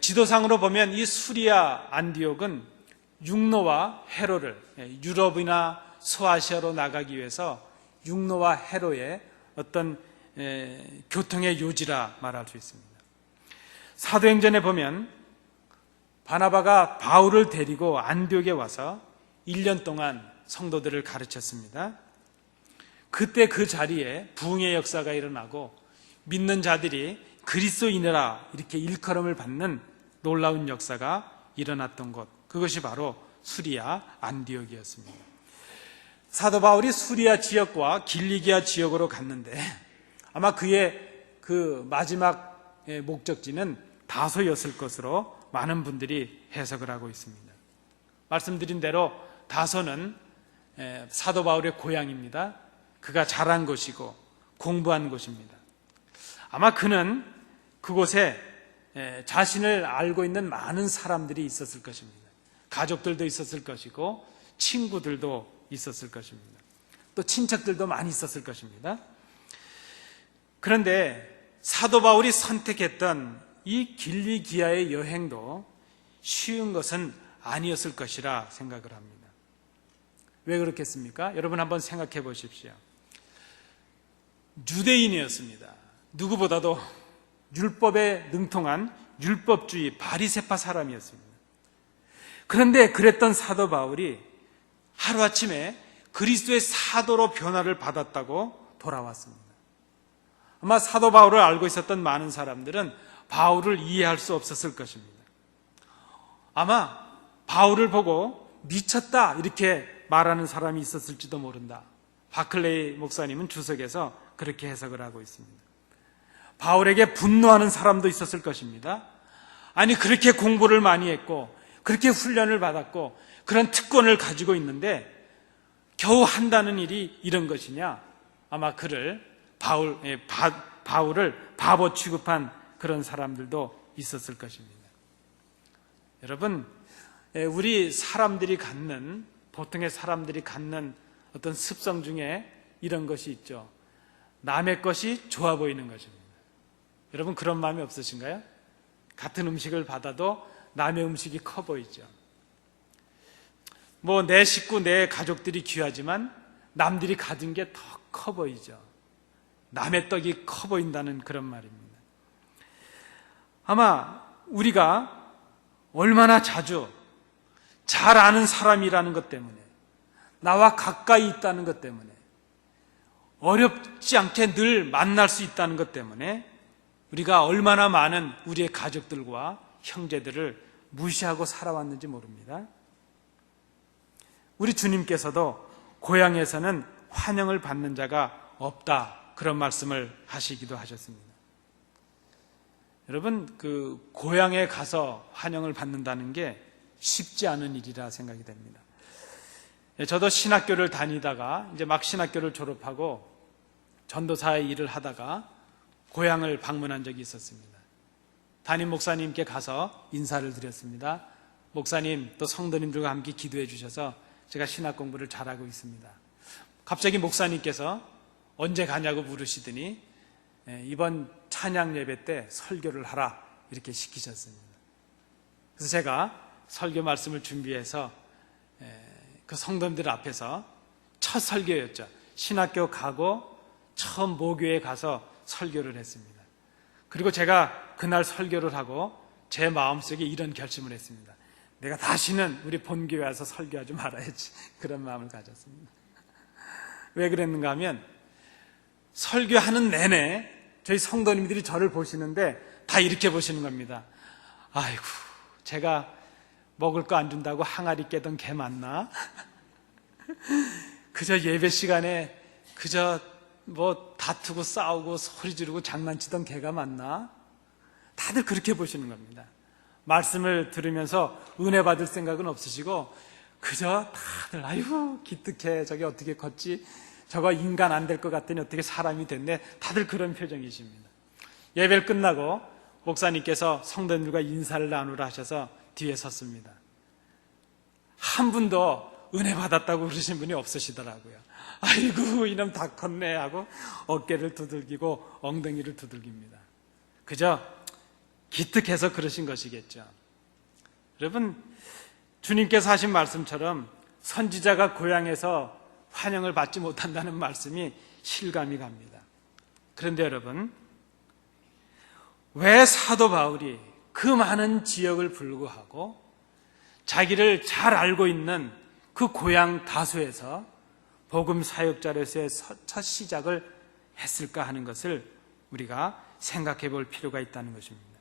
지도상으로 보면 이 수리아 안디옥은 육로와 해로를, 유럽이나 소아시아로 나가기 위해서 육로와 해로의 어떤 교통의 요지라 말할 수 있습니다. 사도행전에 보면 바나바가 바울을 데리고 안디옥에 와서 1년 동안 성도들을 가르쳤습니다. 그때 그 자리에 부흥의 역사가 일어나고 믿는 자들이 그리스도인이라 이렇게 일컬음을 받는 놀라운 역사가 일어났던 곳, 그것이 바로 수리아 안디옥이었습니다. 사도 바울이 수리아 지역과 길리기아 지역으로 갔는데 아마 그의 그 마지막 목적지는 다소였을 것으로 많은 분들이 해석을 하고 있습니다. 말씀드린 대로 다소는 사도 바울의 고향입니다. 그가 자란 곳이고 공부한 곳입니다. 아마 그는 그곳에 자신을 알고 있는 많은 사람들이 있었을 것입니다. 가족들도 있었을 것이고 친구들도 있었을 것입니다. 또 친척들도 많이 있었을 것입니다. 그런데 사도 바울이 선택했던 이 길리기아의 여행도 쉬운 것은 아니었을 것이라 생각을 합니다. 왜 그렇겠습니까? 여러분 한번 생각해 보십시오. 유대인이었습니다. 누구보다도 율법에 능통한 율법주의 바리새파 사람이었습니다. 그런데 그랬던 사도 바울이 하루아침에 그리스도의 사도로 변화를 받았다고 돌아왔습니다. 아마 사도 바울을 알고 있었던 많은 사람들은 바울을 이해할 수 없었을 것입니다. 아마 바울을 보고 미쳤다 이렇게 말하는 사람이 있었을지도 모른다. 바클레이 목사님은 주석에서 그렇게 해석을 하고 있습니다. 바울에게 분노하는 사람도 있었을 것입니다. 아니, 그렇게 공부를 많이 했고 그렇게 훈련을 받았고 그런 특권을 가지고 있는데 겨우 한다는 일이 이런 것이냐? 아마 바울을 바보 취급한 그런 사람들도 있었을 것입니다. 여러분, 우리 사람들이 갖는, 보통의 사람들이 갖는 어떤 습성 중에 이런 것이 있죠. 남의 것이 좋아 보이는 것입니다. 여러분, 그런 마음이 없으신가요? 같은 음식을 받아도 남의 음식이 커 보이죠. 내 식구, 내 가족들이 귀하지만 남들이 가진 게 더 커 보이죠. 남의 떡이 커 보인다는 그런 말입니다. 아마 우리가 얼마나 자주 잘 아는 사람이라는 것 때문에, 나와 가까이 있다는 것 때문에, 어렵지 않게 늘 만날 수 있다는 것 때문에 우리가 얼마나 많은 우리의 가족들과 형제들을 무시하고 살아왔는지 모릅니다. 우리 주님께서도 고향에서는 환영을 받는 자가 없다, 그런 말씀을 하시기도 하셨습니다. 여러분, 고향에 가서 환영을 받는다는 게 쉽지 않은 일이라 생각이 됩니다. 저도 신학교를 다니다가 이제 막 신학교를 졸업하고 전도사의 일을 하다가 고향을 방문한 적이 있었습니다. 담임 목사님께 가서 인사를 드렸습니다. 목사님, 또 성도님들과 함께 기도해 주셔서 제가 신학 공부를 잘하고 있습니다. 갑자기 목사님께서 언제 가냐고 물으시더니 이번 찬양 예배 때 설교를 하라 이렇게 시키셨습니다. 그래서 제가 설교 말씀을 준비해서 그 성도님들 앞에서 첫 설교였죠. 신학교 가고 처음 모교에 가서 설교를 했습니다. 그리고 제가 그날 설교를 하고 제 마음속에 이런 결심을 했습니다. 내가 다시는 우리 본교회 와서 설교하지 말아야지, 그런 마음을 가졌습니다. 왜 그랬는가 하면 설교하는 내내 저희 성도님들이 저를 보시는데 다 이렇게 보시는 겁니다. 아이고, 제가 먹을 거 안 준다고 항아리 깨던 개 맞나? 그저 예배 시간에 그저 다투고 싸우고 소리 지르고 장난치던 개가 맞나? 다들 그렇게 보시는 겁니다. 말씀을 들으면서 은혜 받을 생각은 없으시고 그저 다들 아이고 기특해, 저게 어떻게 컸지, 저거 인간 안 될 것 같더니 어떻게 사람이 됐네, 다들 그런 표정이십니다. 예배를 끝나고 목사님께서 성도님들과 인사를 나누라 하셔서 뒤에 섰습니다. 한 분도 은혜 받았다고 그러신 분이 없으시더라고요. 아이고 이놈 다 컸네 하고 어깨를 두들기고 엉덩이를 두들깁니다. 그저 기특해서 그러신 것이겠죠. 여러분, 주님께서 하신 말씀처럼 선지자가 고향에서 환영을 받지 못한다는 말씀이 실감이 갑니다. 그런데 여러분, 왜 사도 바울이 그 많은 지역을 불구하고 자기를 잘 알고 있는 그 고향 다소에서 복음 사역자로서의 첫 시작을 했을까 하는 것을 우리가 생각해 볼 필요가 있다는 것입니다.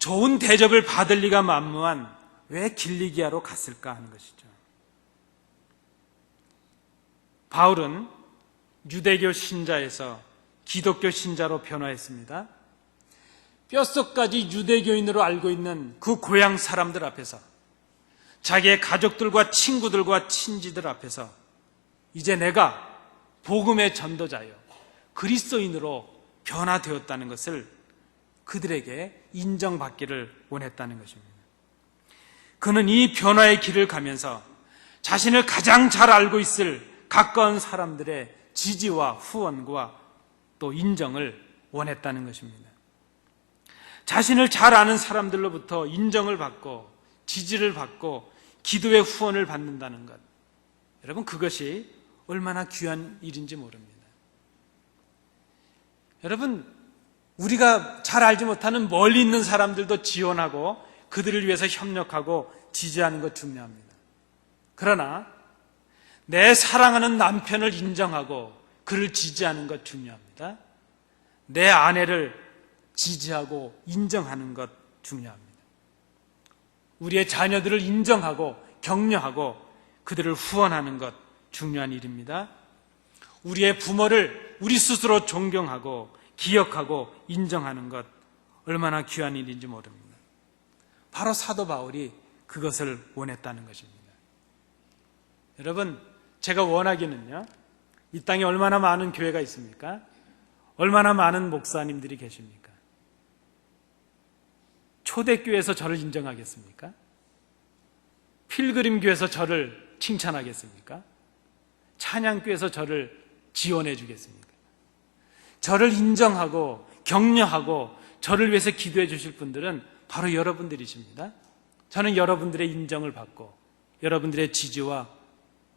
좋은 대접을 받을 리가 만무한 왜 길리기아로 갔을까 하는 것이죠. 바울은 유대교 신자에서 기독교 신자로 변화했습니다. 뼛속까지 유대교인으로 알고 있는 그 고향 사람들 앞에서, 자기의 가족들과 친구들과 친지들 앞에서 이제 내가 복음의 전도자요 그리스도인으로 변화되었다는 것을 그들에게 인정받기를 원했다는 것입니다. 그는 이 변화의 길을 가면서 자신을 가장 잘 알고 있을 가까운 사람들의 지지와 후원과 또 인정을 원했다는 것입니다. 자신을 잘 아는 사람들로부터 인정을 받고 지지를 받고 기도의 후원을 받는다는 것, 여러분, 그것이 얼마나 귀한 일인지 모릅니다. 여러분, 우리가 잘 알지 못하는 멀리 있는 사람들도 지원하고 그들을 위해서 협력하고 지지하는 것 중요합니다. 그러나 내 사랑하는 남편을 인정하고 그를 지지하는 것 중요합니다. 내 아내를 지지하고 인정하는 것 중요합니다. 우리의 자녀들을 인정하고 격려하고 그들을 후원하는 것 중요한 일입니다. 우리의 부모를 우리 스스로 존경하고 기억하고 인정하는 것 얼마나 귀한 일인지 모릅니다. 바로 사도 바울이 그것을 원했다는 것입니다. 여러분, 제가 원하기는요, 이 땅에 얼마나 많은 교회가 있습니까? 얼마나 많은 목사님들이 계십니까? 초대교회에서 저를 인정하겠습니까? 필그림교회에서 저를 칭찬하겠습니까? 찬양교회에서 저를 지원해 주겠습니까? 저를 인정하고 격려하고 저를 위해서 기도해 주실 분들은 바로 여러분들이십니다. 저는 여러분들의 인정을 받고 여러분들의 지지와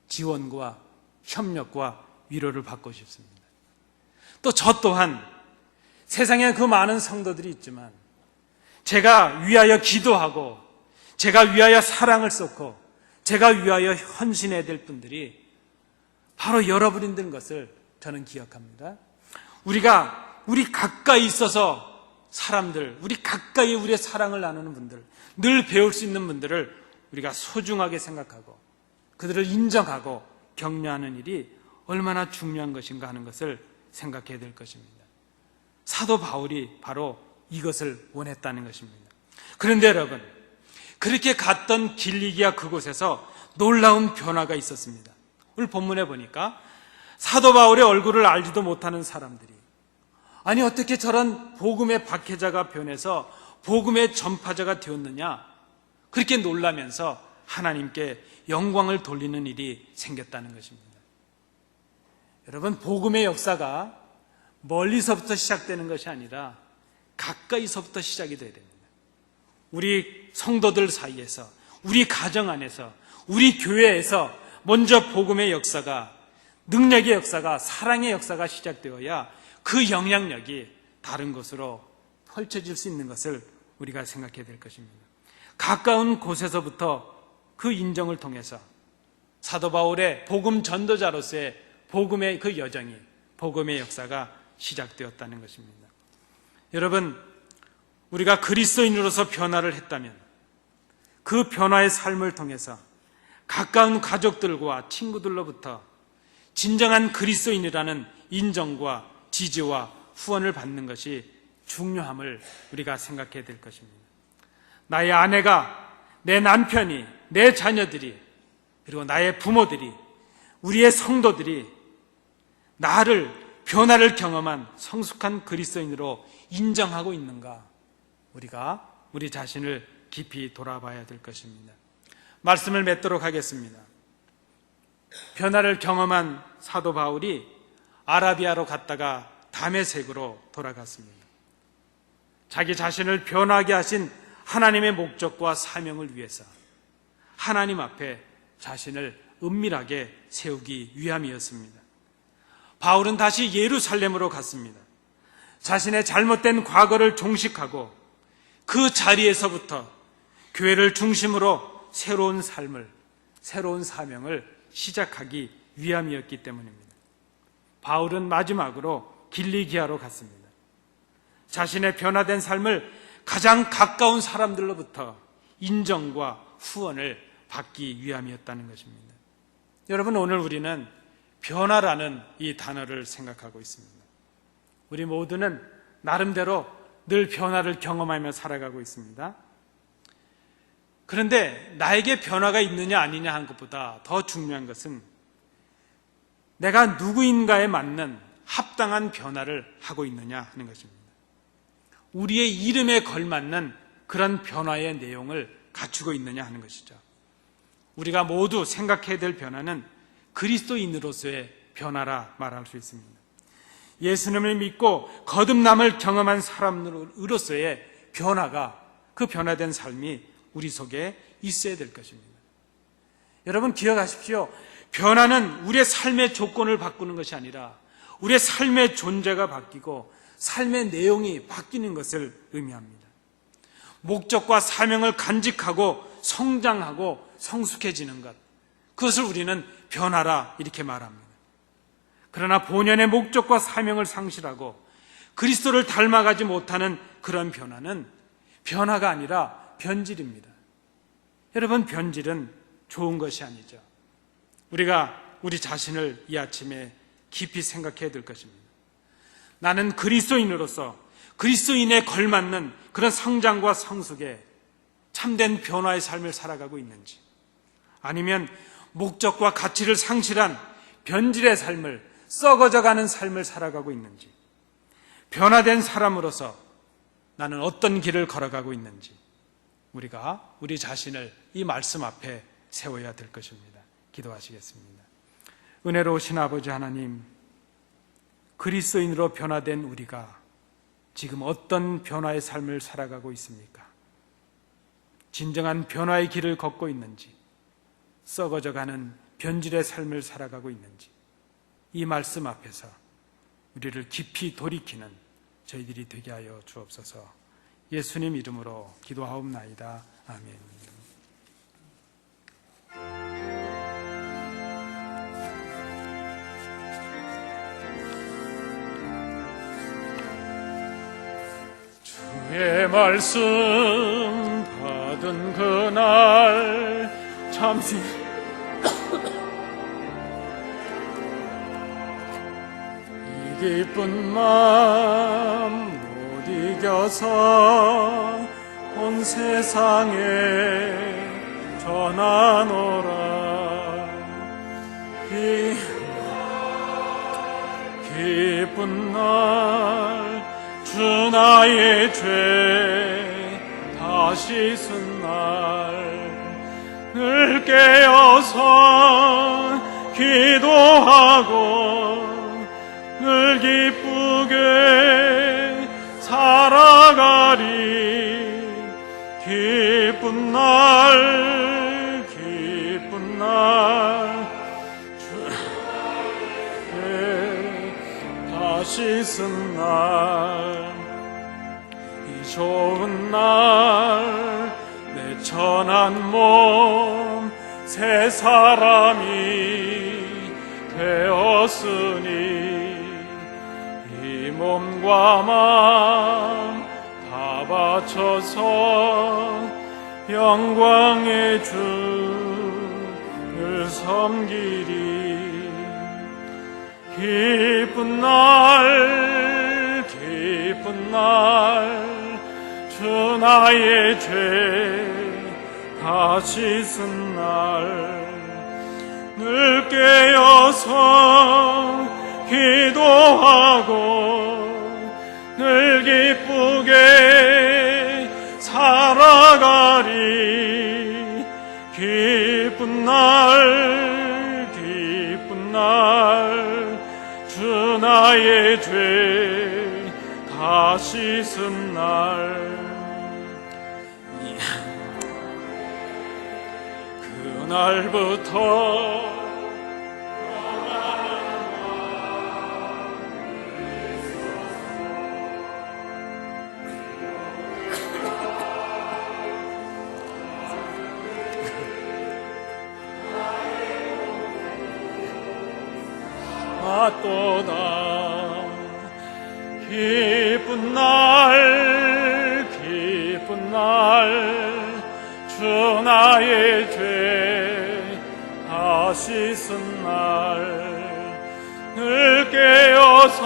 지원과 협력과 위로를 받고 싶습니다. 또 저 또한 세상에 그 많은 성도들이 있지만 제가 위하여 기도하고 제가 위하여 사랑을 쏟고 제가 위하여 헌신해야 될 분들이 바로 여러분인 것을 저는 기억합니다. 우리 가까이 있어서 사람들, 우리 가까이 우리의 사랑을 나누는 분들, 늘 배울 수 있는 분들을 우리가 소중하게 생각하고 그들을 인정하고 격려하는 일이 얼마나 중요한 것인가 하는 것을 생각해야 될 것입니다. 사도 바울이 바로 이것을 원했다는 것입니다. 그런데 여러분, 그렇게 갔던 길리기아 그곳에서 놀라운 변화가 있었습니다. 오늘 본문에 보니까 사도 바울의 얼굴을 알지도 못하는 사람들이, 아니 어떻게 저런 복음의 박해자가 변해서 복음의 전파자가 되었느냐, 그렇게 놀라면서 하나님께 영광을 돌리는 일이 생겼다는 것입니다. 여러분, 복음의 역사가 멀리서부터 시작되는 것이 아니라 가까이서부터 시작이 돼야 됩니다. 우리 성도들 사이에서, 우리 가정 안에서, 우리 교회에서 먼저 복음의 역사가, 능력의 역사가, 사랑의 역사가 시작되어야 그 영향력이 다른 곳으로 펼쳐질 수 있는 것을 우리가 생각해야 될 것입니다. 가까운 곳에서부터 그 인정을 통해서 사도 바울의 복음 전도자로서의 복음의 그 여정이, 복음의 역사가 시작되었다는 것입니다. 여러분, 우리가 그리스도인으로서 변화를 했다면 그 변화의 삶을 통해서 가까운 가족들과 친구들로부터 진정한 그리스도인이라는 인정과 지지와 후원을 받는 것이 중요함을 우리가 생각해야 될 것입니다. 나의 아내가, 내 남편이, 내 자녀들이, 그리고 나의 부모들이, 우리의 성도들이 나를, 변화를 경험한 성숙한 그리스도인으로 인정하고 있는가, 우리가 우리 자신을 깊이 돌아봐야 될 것입니다. 말씀을 맺도록 하겠습니다. 변화를 경험한 사도 바울이 아라비아로 갔다가 다메섹으로 돌아갔습니다. 자기 자신을 변하게 하신 하나님의 목적과 사명을 위해서 하나님 앞에 자신을 은밀하게 세우기 위함이었습니다. 바울은 다시 예루살렘으로 갔습니다. 자신의 잘못된 과거를 종식하고 그 자리에서부터 교회를 중심으로 새로운 삶을, 새로운 사명을 시작하기 위함이었기 때문입니다. 바울은 마지막으로 길리기아로 갔습니다. 자신의 변화된 삶을 가장 가까운 사람들로부터 인정과 후원을 받기 위함이었다는 것입니다. 여러분, 오늘 우리는 변화라는 이 단어를 생각하고 있습니다. 우리 모두는 나름대로 늘 변화를 경험하며 살아가고 있습니다. 그런데 나에게 변화가 있느냐 아니냐 한 것보다 더 중요한 것은 내가 누구인가에 맞는 합당한 변화를 하고 있느냐 하는 것입니다. 우리의 이름에 걸맞는 그런 변화의 내용을 갖추고 있느냐 하는 것이죠. 우리가 모두 생각해야 될 변화는 그리스도인으로서의 변화라 말할 수 있습니다. 예수님을 믿고 거듭남을 경험한 사람으로서의 변화가, 그 변화된 삶이 우리 속에 있어야 될 것입니다. 여러분, 기억하십시오. 변화는 우리의 삶의 조건을 바꾸는 것이 아니라 우리의 삶의 존재가 바뀌고 삶의 내용이 바뀌는 것을 의미합니다. 목적과 사명을 간직하고 성장하고 성숙해지는 것, 그것을 우리는 변하라 이렇게 말합니다. 그러나 본연의 목적과 사명을 상실하고 그리스도를 닮아가지 못하는 그런 변화는 변화가 아니라 변질입니다. 여러분, 변질은 좋은 것이 아니죠. 우리가 우리 자신을 이 아침에 깊이 생각해야 될 것입니다. 나는 그리스도인으로서 그리스도인에 걸맞는 그런 성장과 성숙에 참된 변화의 삶을 살아가고 있는지, 아니면 목적과 가치를 상실한 변질의 삶을, 썩어져가는 삶을 살아가고 있는지, 변화된 사람으로서 나는 어떤 길을 걸어가고 있는지 우리가 우리 자신을 이 말씀 앞에 세워야 될 것입니다. 기도하시겠습니다. 은혜로우신 아버지 하나님, 그리스도인으로 변화된 우리가 지금 어떤 변화의 삶을 살아가고 있습니까? 진정한 변화의 길을 걷고 있는지, 썩어져가는 변질의 삶을 살아가고 있는지, 이 말씀 앞에서 우리를 깊이 돌이키는 저희들이 되게 하여 주옵소서. 예수님 이름으로 기도하옵나이다. 아멘. 주의 말씀 받은 그날 잠시 이 기쁜 마음 못 이겨서 온 세상에 전하노라. 기쁜 날 주 나의 죄 다시 쓴 날 늘 깨어서 기도하고 늘 기쁘게 살아가리. 기쁜 날 기쁜 날 주의 다시 쓴 날, 이 좋은 날 내 천한 몸 새 사람이 되었으니 이 몸과 마음 다 바쳐서 영광의 주를 섬기리. 기쁜 날 기쁜 날 주 나의 죄 다시 쓴 날 늘 깨어서 기도하고 늘 기쁘게 살아가리. 기쁜 날 기쁜 날 주 나의 죄 다시 쓴 날, 그날부터 또다. 기쁜 날 기쁜 날 주 나의 죄 다시 쓴 날 늘 깨어서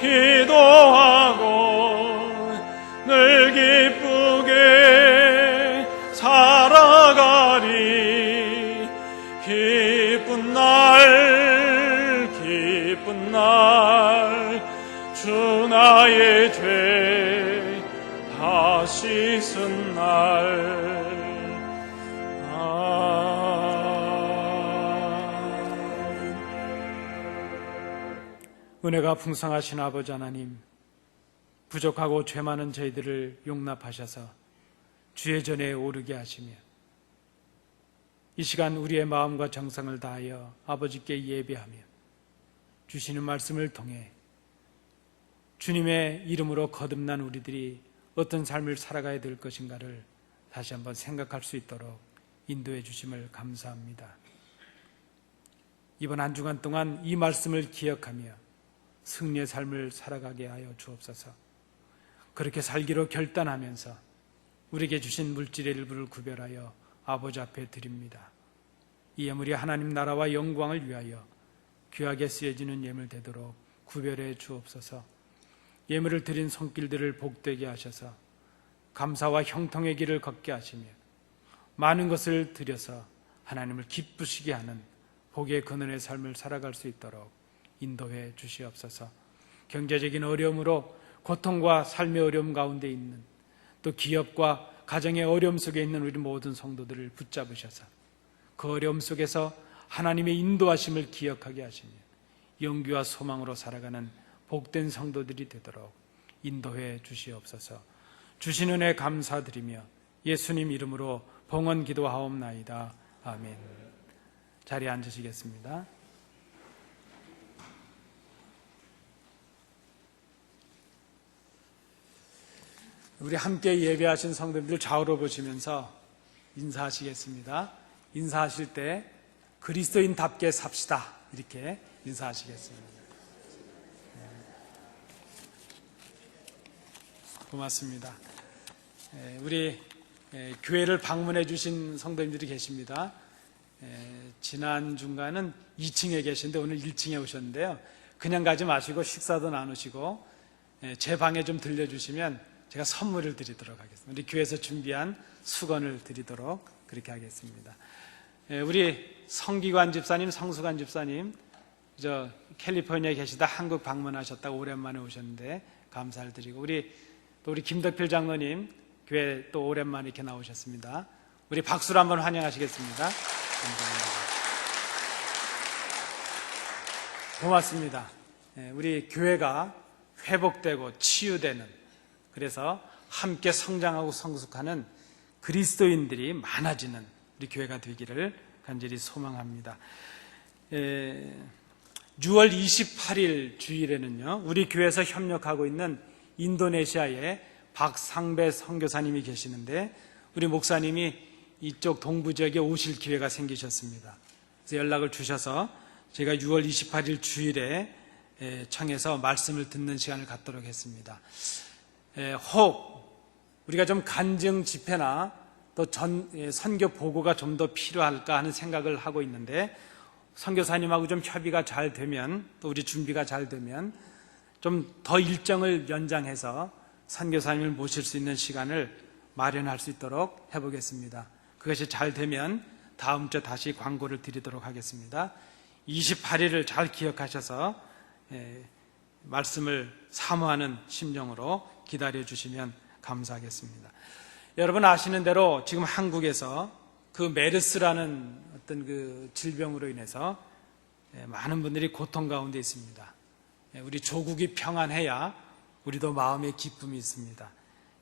기도하고 늘 기쁘게 살아가리. 기쁜 날 기쁜 날 주 나의 죄 다시 쓴 날. 은혜가 풍성하신 아버지 하나님, 부족하고 죄 많은 저희들을 용납하셔서 주의 전에 오르게 하시며 이 시간 우리의 마음과 정성을 다하여 아버지께 예배하며 주시는 말씀을 통해 주님의 이름으로 거듭난 우리들이 어떤 삶을 살아가야 될 것인가를 다시 한번 생각할 수 있도록 인도해 주심을 감사합니다. 이번 한 주간 동안 이 말씀을 기억하며 승리의 삶을 살아가게 하여 주옵소서. 그렇게 살기로 결단하면서 우리에게 주신 물질의 일부를 구별하여 아버지 앞에 드립니다. 이 예물이 하나님 나라와 영광을 위하여 귀하게 쓰여지는 예물 되도록 구별해 주옵소서. 예물을 드린 손길들을 복되게 하셔서 감사와 형통의 길을 걷게 하시며 많은 것을 드려서 하나님을 기쁘시게 하는 복의 근원의 삶을 살아갈 수 있도록 인도해 주시옵소서. 경제적인 어려움으로 고통과 삶의 어려움 가운데 있는, 또 기업과 가정의 어려움 속에 있는 우리 모든 성도들을 붙잡으셔서 그 어려움 속에서 하나님의 인도하심을 기억하게 하시며 영귀와 소망으로 살아가는 복된 성도들이 되도록 인도해 주시옵소서. 주신 은혜 감사드리며 예수님 이름으로 봉헌 기도하옵나이다. 아멘. 자리에 앉으시겠습니다. 우리 함께 예배하신 성도님들 좌우로 보시면서 인사하시겠습니다. 인사하실 때 그리스도인답게 삽시다, 이렇게 인사하시겠습니다. 고맙습니다. 우리 교회를 방문해 주신 성도님들이 계십니다. 지난 중간은 2층에 계신데 오늘 1층에 오셨는데요. 그냥 가지 마시고 식사도 나누시고 제 방에 좀 들려주시면 제가 선물을 드리도록 하겠습니다. 우리 교회에서 준비한 수건을 드리도록 그렇게 하겠습니다. 우리 성기관 집사님, 성수관 집사님, 저 캘리포니아에 계시다 한국 방문하셨다고 오랜만에 오셨는데 감사를 드리고, 우리 김덕필 장로님 교회 또 오랜만에 이렇게 나오셨습니다. 우리 박수로 한번 환영하시겠습니다. 감사합니다. 고맙습니다. 우리 교회가 회복되고 치유되는, 그래서 함께 성장하고 성숙하는 그리스도인들이 많아지는 우리 교회가 되기를 간절히 소망합니다. 6월 28일 주일에는요, 우리 교회에서 협력하고 있는 인도네시아의 박상배 선교사님이 계시는데 우리 목사님이 이쪽 동부 지역에 오실 기회가 생기셨습니다. 그래서 연락을 주셔서 제가 6월 28일 주일에 청해서 말씀을 듣는 시간을 갖도록 했습니다. 혹 우리가 좀 간증 집회나 또 선교 보고가 좀 더 필요할까 하는 생각을 하고 있는데, 선교사님하고 좀 협의가 잘 되면, 또 우리 준비가 잘 되면 좀 더 일정을 연장해서 선교사님을 모실 수 있는 시간을 마련할 수 있도록 해보겠습니다. 그것이 잘 되면 다음 주에 다시 광고를 드리도록 하겠습니다. 28일을 잘 기억하셔서 말씀을 사모하는 심정으로 기다려 주시면 감사하겠습니다. 여러분 아시는 대로 지금 한국에서 그 메르스라는 어떤 그 질병으로 인해서 많은 분들이 고통 가운데 있습니다. 우리 조국이 평안해야 우리도 마음의 기쁨이 있습니다.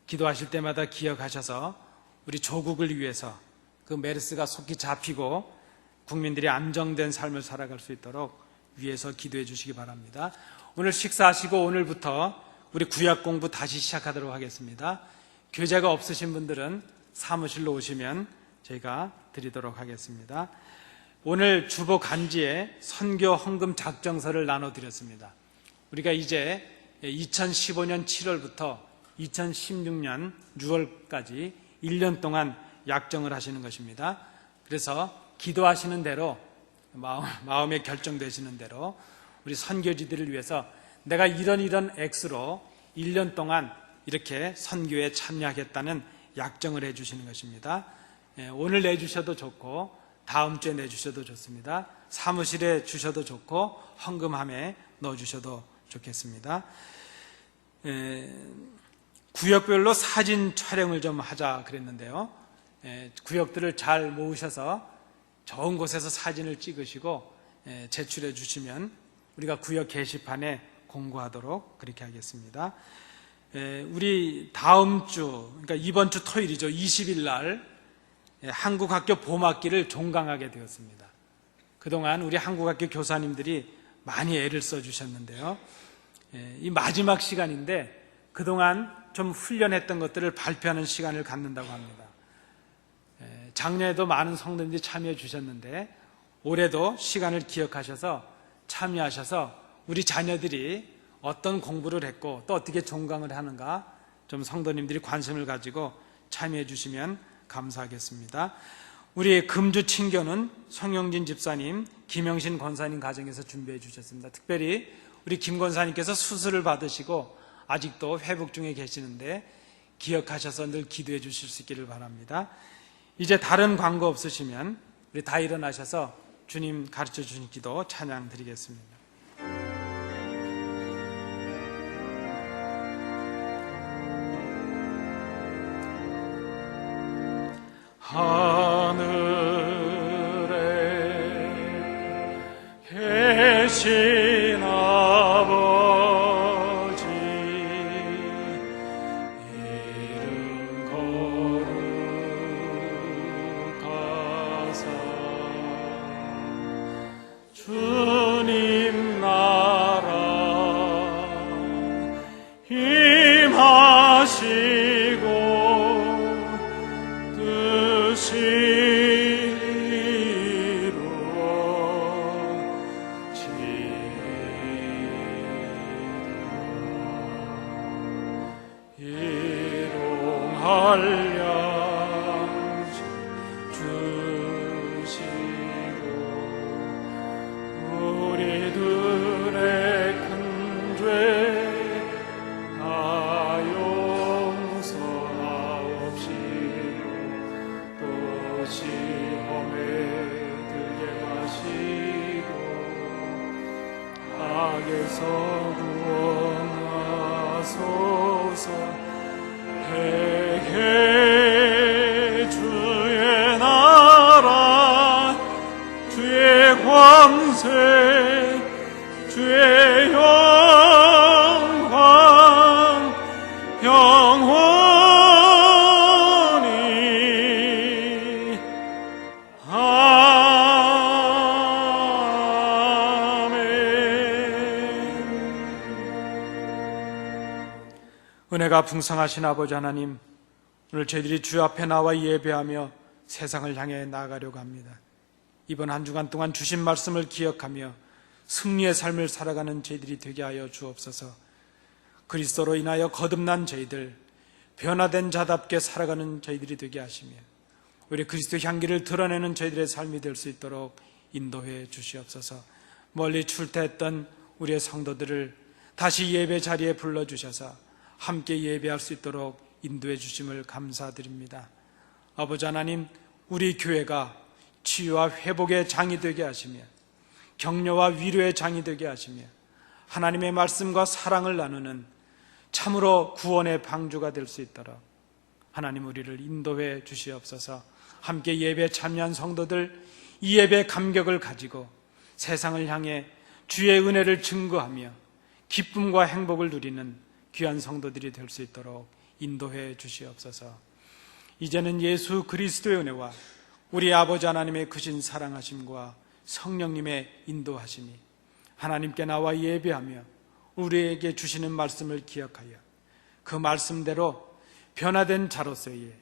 기도하실 때마다 기억하셔서 우리 조국을 위해서 그 메르스가 속히 잡히고 국민들이 안정된 삶을 살아갈 수 있도록 위해서 기도해 주시기 바랍니다. 오늘 식사하시고 오늘부터 우리 구약 공부 다시 시작하도록 하겠습니다. 교재가 없으신 분들은 사무실로 오시면 저희가 드리도록 하겠습니다. 오늘 주보 간지에 선교 헌금 작정서를 나눠드렸습니다. 우리가 이제 2015년 7월부터 2016년 6월까지 1년 동안 약정을 하시는 것입니다. 그래서 기도하시는 대로, 마음에 결정되시는 대로 우리 선교지들을 위해서 내가 이런 액수로 1년 동안 이렇게 선교에 참여하겠다는 약정을 해주시는 것입니다. 오늘 내주셔도 좋고 다음 주에 내주셔도 좋습니다. 사무실에 주셔도 좋고 헌금함에 넣어주셔도 좋겠습니다. 구역별로 사진 촬영을 좀 하자 그랬는데요. 구역들을 잘 모으셔서 좋은 곳에서 사진을 찍으시고 제출해 주시면 우리가 구역 게시판에 공고하도록 그렇게 하겠습니다. 우리 다음 주, 그러니까 이번 주 토요일이죠. 20일 날 한국학교 봄학기를 종강하게 되었습니다. 그동안 우리 한국학교 교사님들이 많이 애를 써주셨는데요. 이 마지막 시간인데 그동안 좀 훈련했던 것들을 발표하는 시간을 갖는다고 합니다. 작년에도 많은 성도님들이 참여해 주셨는데 올해도 시간을 기억하셔서 참여하셔서 우리 자녀들이 어떤 공부를 했고 또 어떻게 종강을 하는가 좀 성도님들이 관심을 가지고 참여해 주시면 감사하겠습니다. 우리 금주 친교는 송영진 집사님, 김영신 권사님 가정에서 준비해 주셨습니다. 특별히 우리 김 권사님께서 수술을 받으시고 아직도 회복 중에 계시는데 기억하셔서 늘 기도해 주실 수 있기를 바랍니다. 이제 다른 광고 없으시면 우리 다 일어나셔서 주님 가르쳐 주신 기도 찬양 드리겠습니다. 하늘에 계신 아버지 이름 거룩하사 주님 나라 임하시고 뜻이 이루어지이다. 일용할 양식 주시고 우리들의 큰 죄 다 용서하옵시고 또 시험에 들게 마시고 악에서 구원하소서. 회개 주의 나라 주의 광세 주의 영광 영원히 아멘. 은혜가 풍성하신 아버지 하나님, 오늘 저희들이 주 앞에 나와 예배하며 세상을 향해 나아가려고 합니다. 이번 한 주간 동안 주신 말씀을 기억하며 승리의 삶을 살아가는 저희들이 되게 하여 주옵소서. 그리스도로 인하여 거듭난 저희들, 변화된 자답게 살아가는 저희들이 되게 하시며 우리 그리스도 향기를 드러내는 저희들의 삶이 될 수 있도록 인도해 주시옵소서. 멀리 출퇴했던 우리의 성도들을 다시 예배 자리에 불러주셔서 함께 예배할 수 있도록 인도해 주심을 감사드립니다. 아버지 하나님, 우리 교회가 치유와 회복의 장이 되게 하시며 격려와 위로의 장이 되게 하시며 하나님의 말씀과 사랑을 나누는 참으로 구원의 방주가 될 수 있도록 하나님 우리를 인도해 주시옵소서. 함께 예배에 참여한 성도들 이 예배의 감격을 가지고 세상을 향해 주의 은혜를 증거하며 기쁨과 행복을 누리는 귀한 성도들이 될 수 있도록 인도해 주시옵소서. 이제는 예수 그리스도의 은혜와 우리 아버지 하나님의 크신 사랑하심과 성령님의 인도하심이 하나님께 나와 예배하며 우리에게 주시는 말씀을 기억하여 그 말씀대로 변화된 자로서의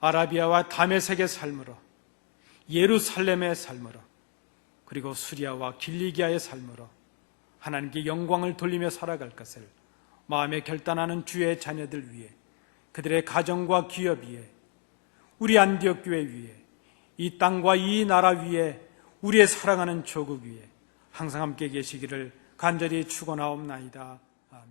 아라비아와 다메섹의 삶으로, 예루살렘의 삶으로, 그리고 수리아와 길리기아의 삶으로 하나님께 영광을 돌리며 살아갈 것을 마음에 결단하는 주의 자녀들 위해, 그들의 가정과 기업 위에, 우리 안디옥 교회 위에, 이 땅과 이 나라 위에, 우리의 사랑하는 조국 위에 항상 함께 계시기를 간절히 축원하옵나이다. 아멘.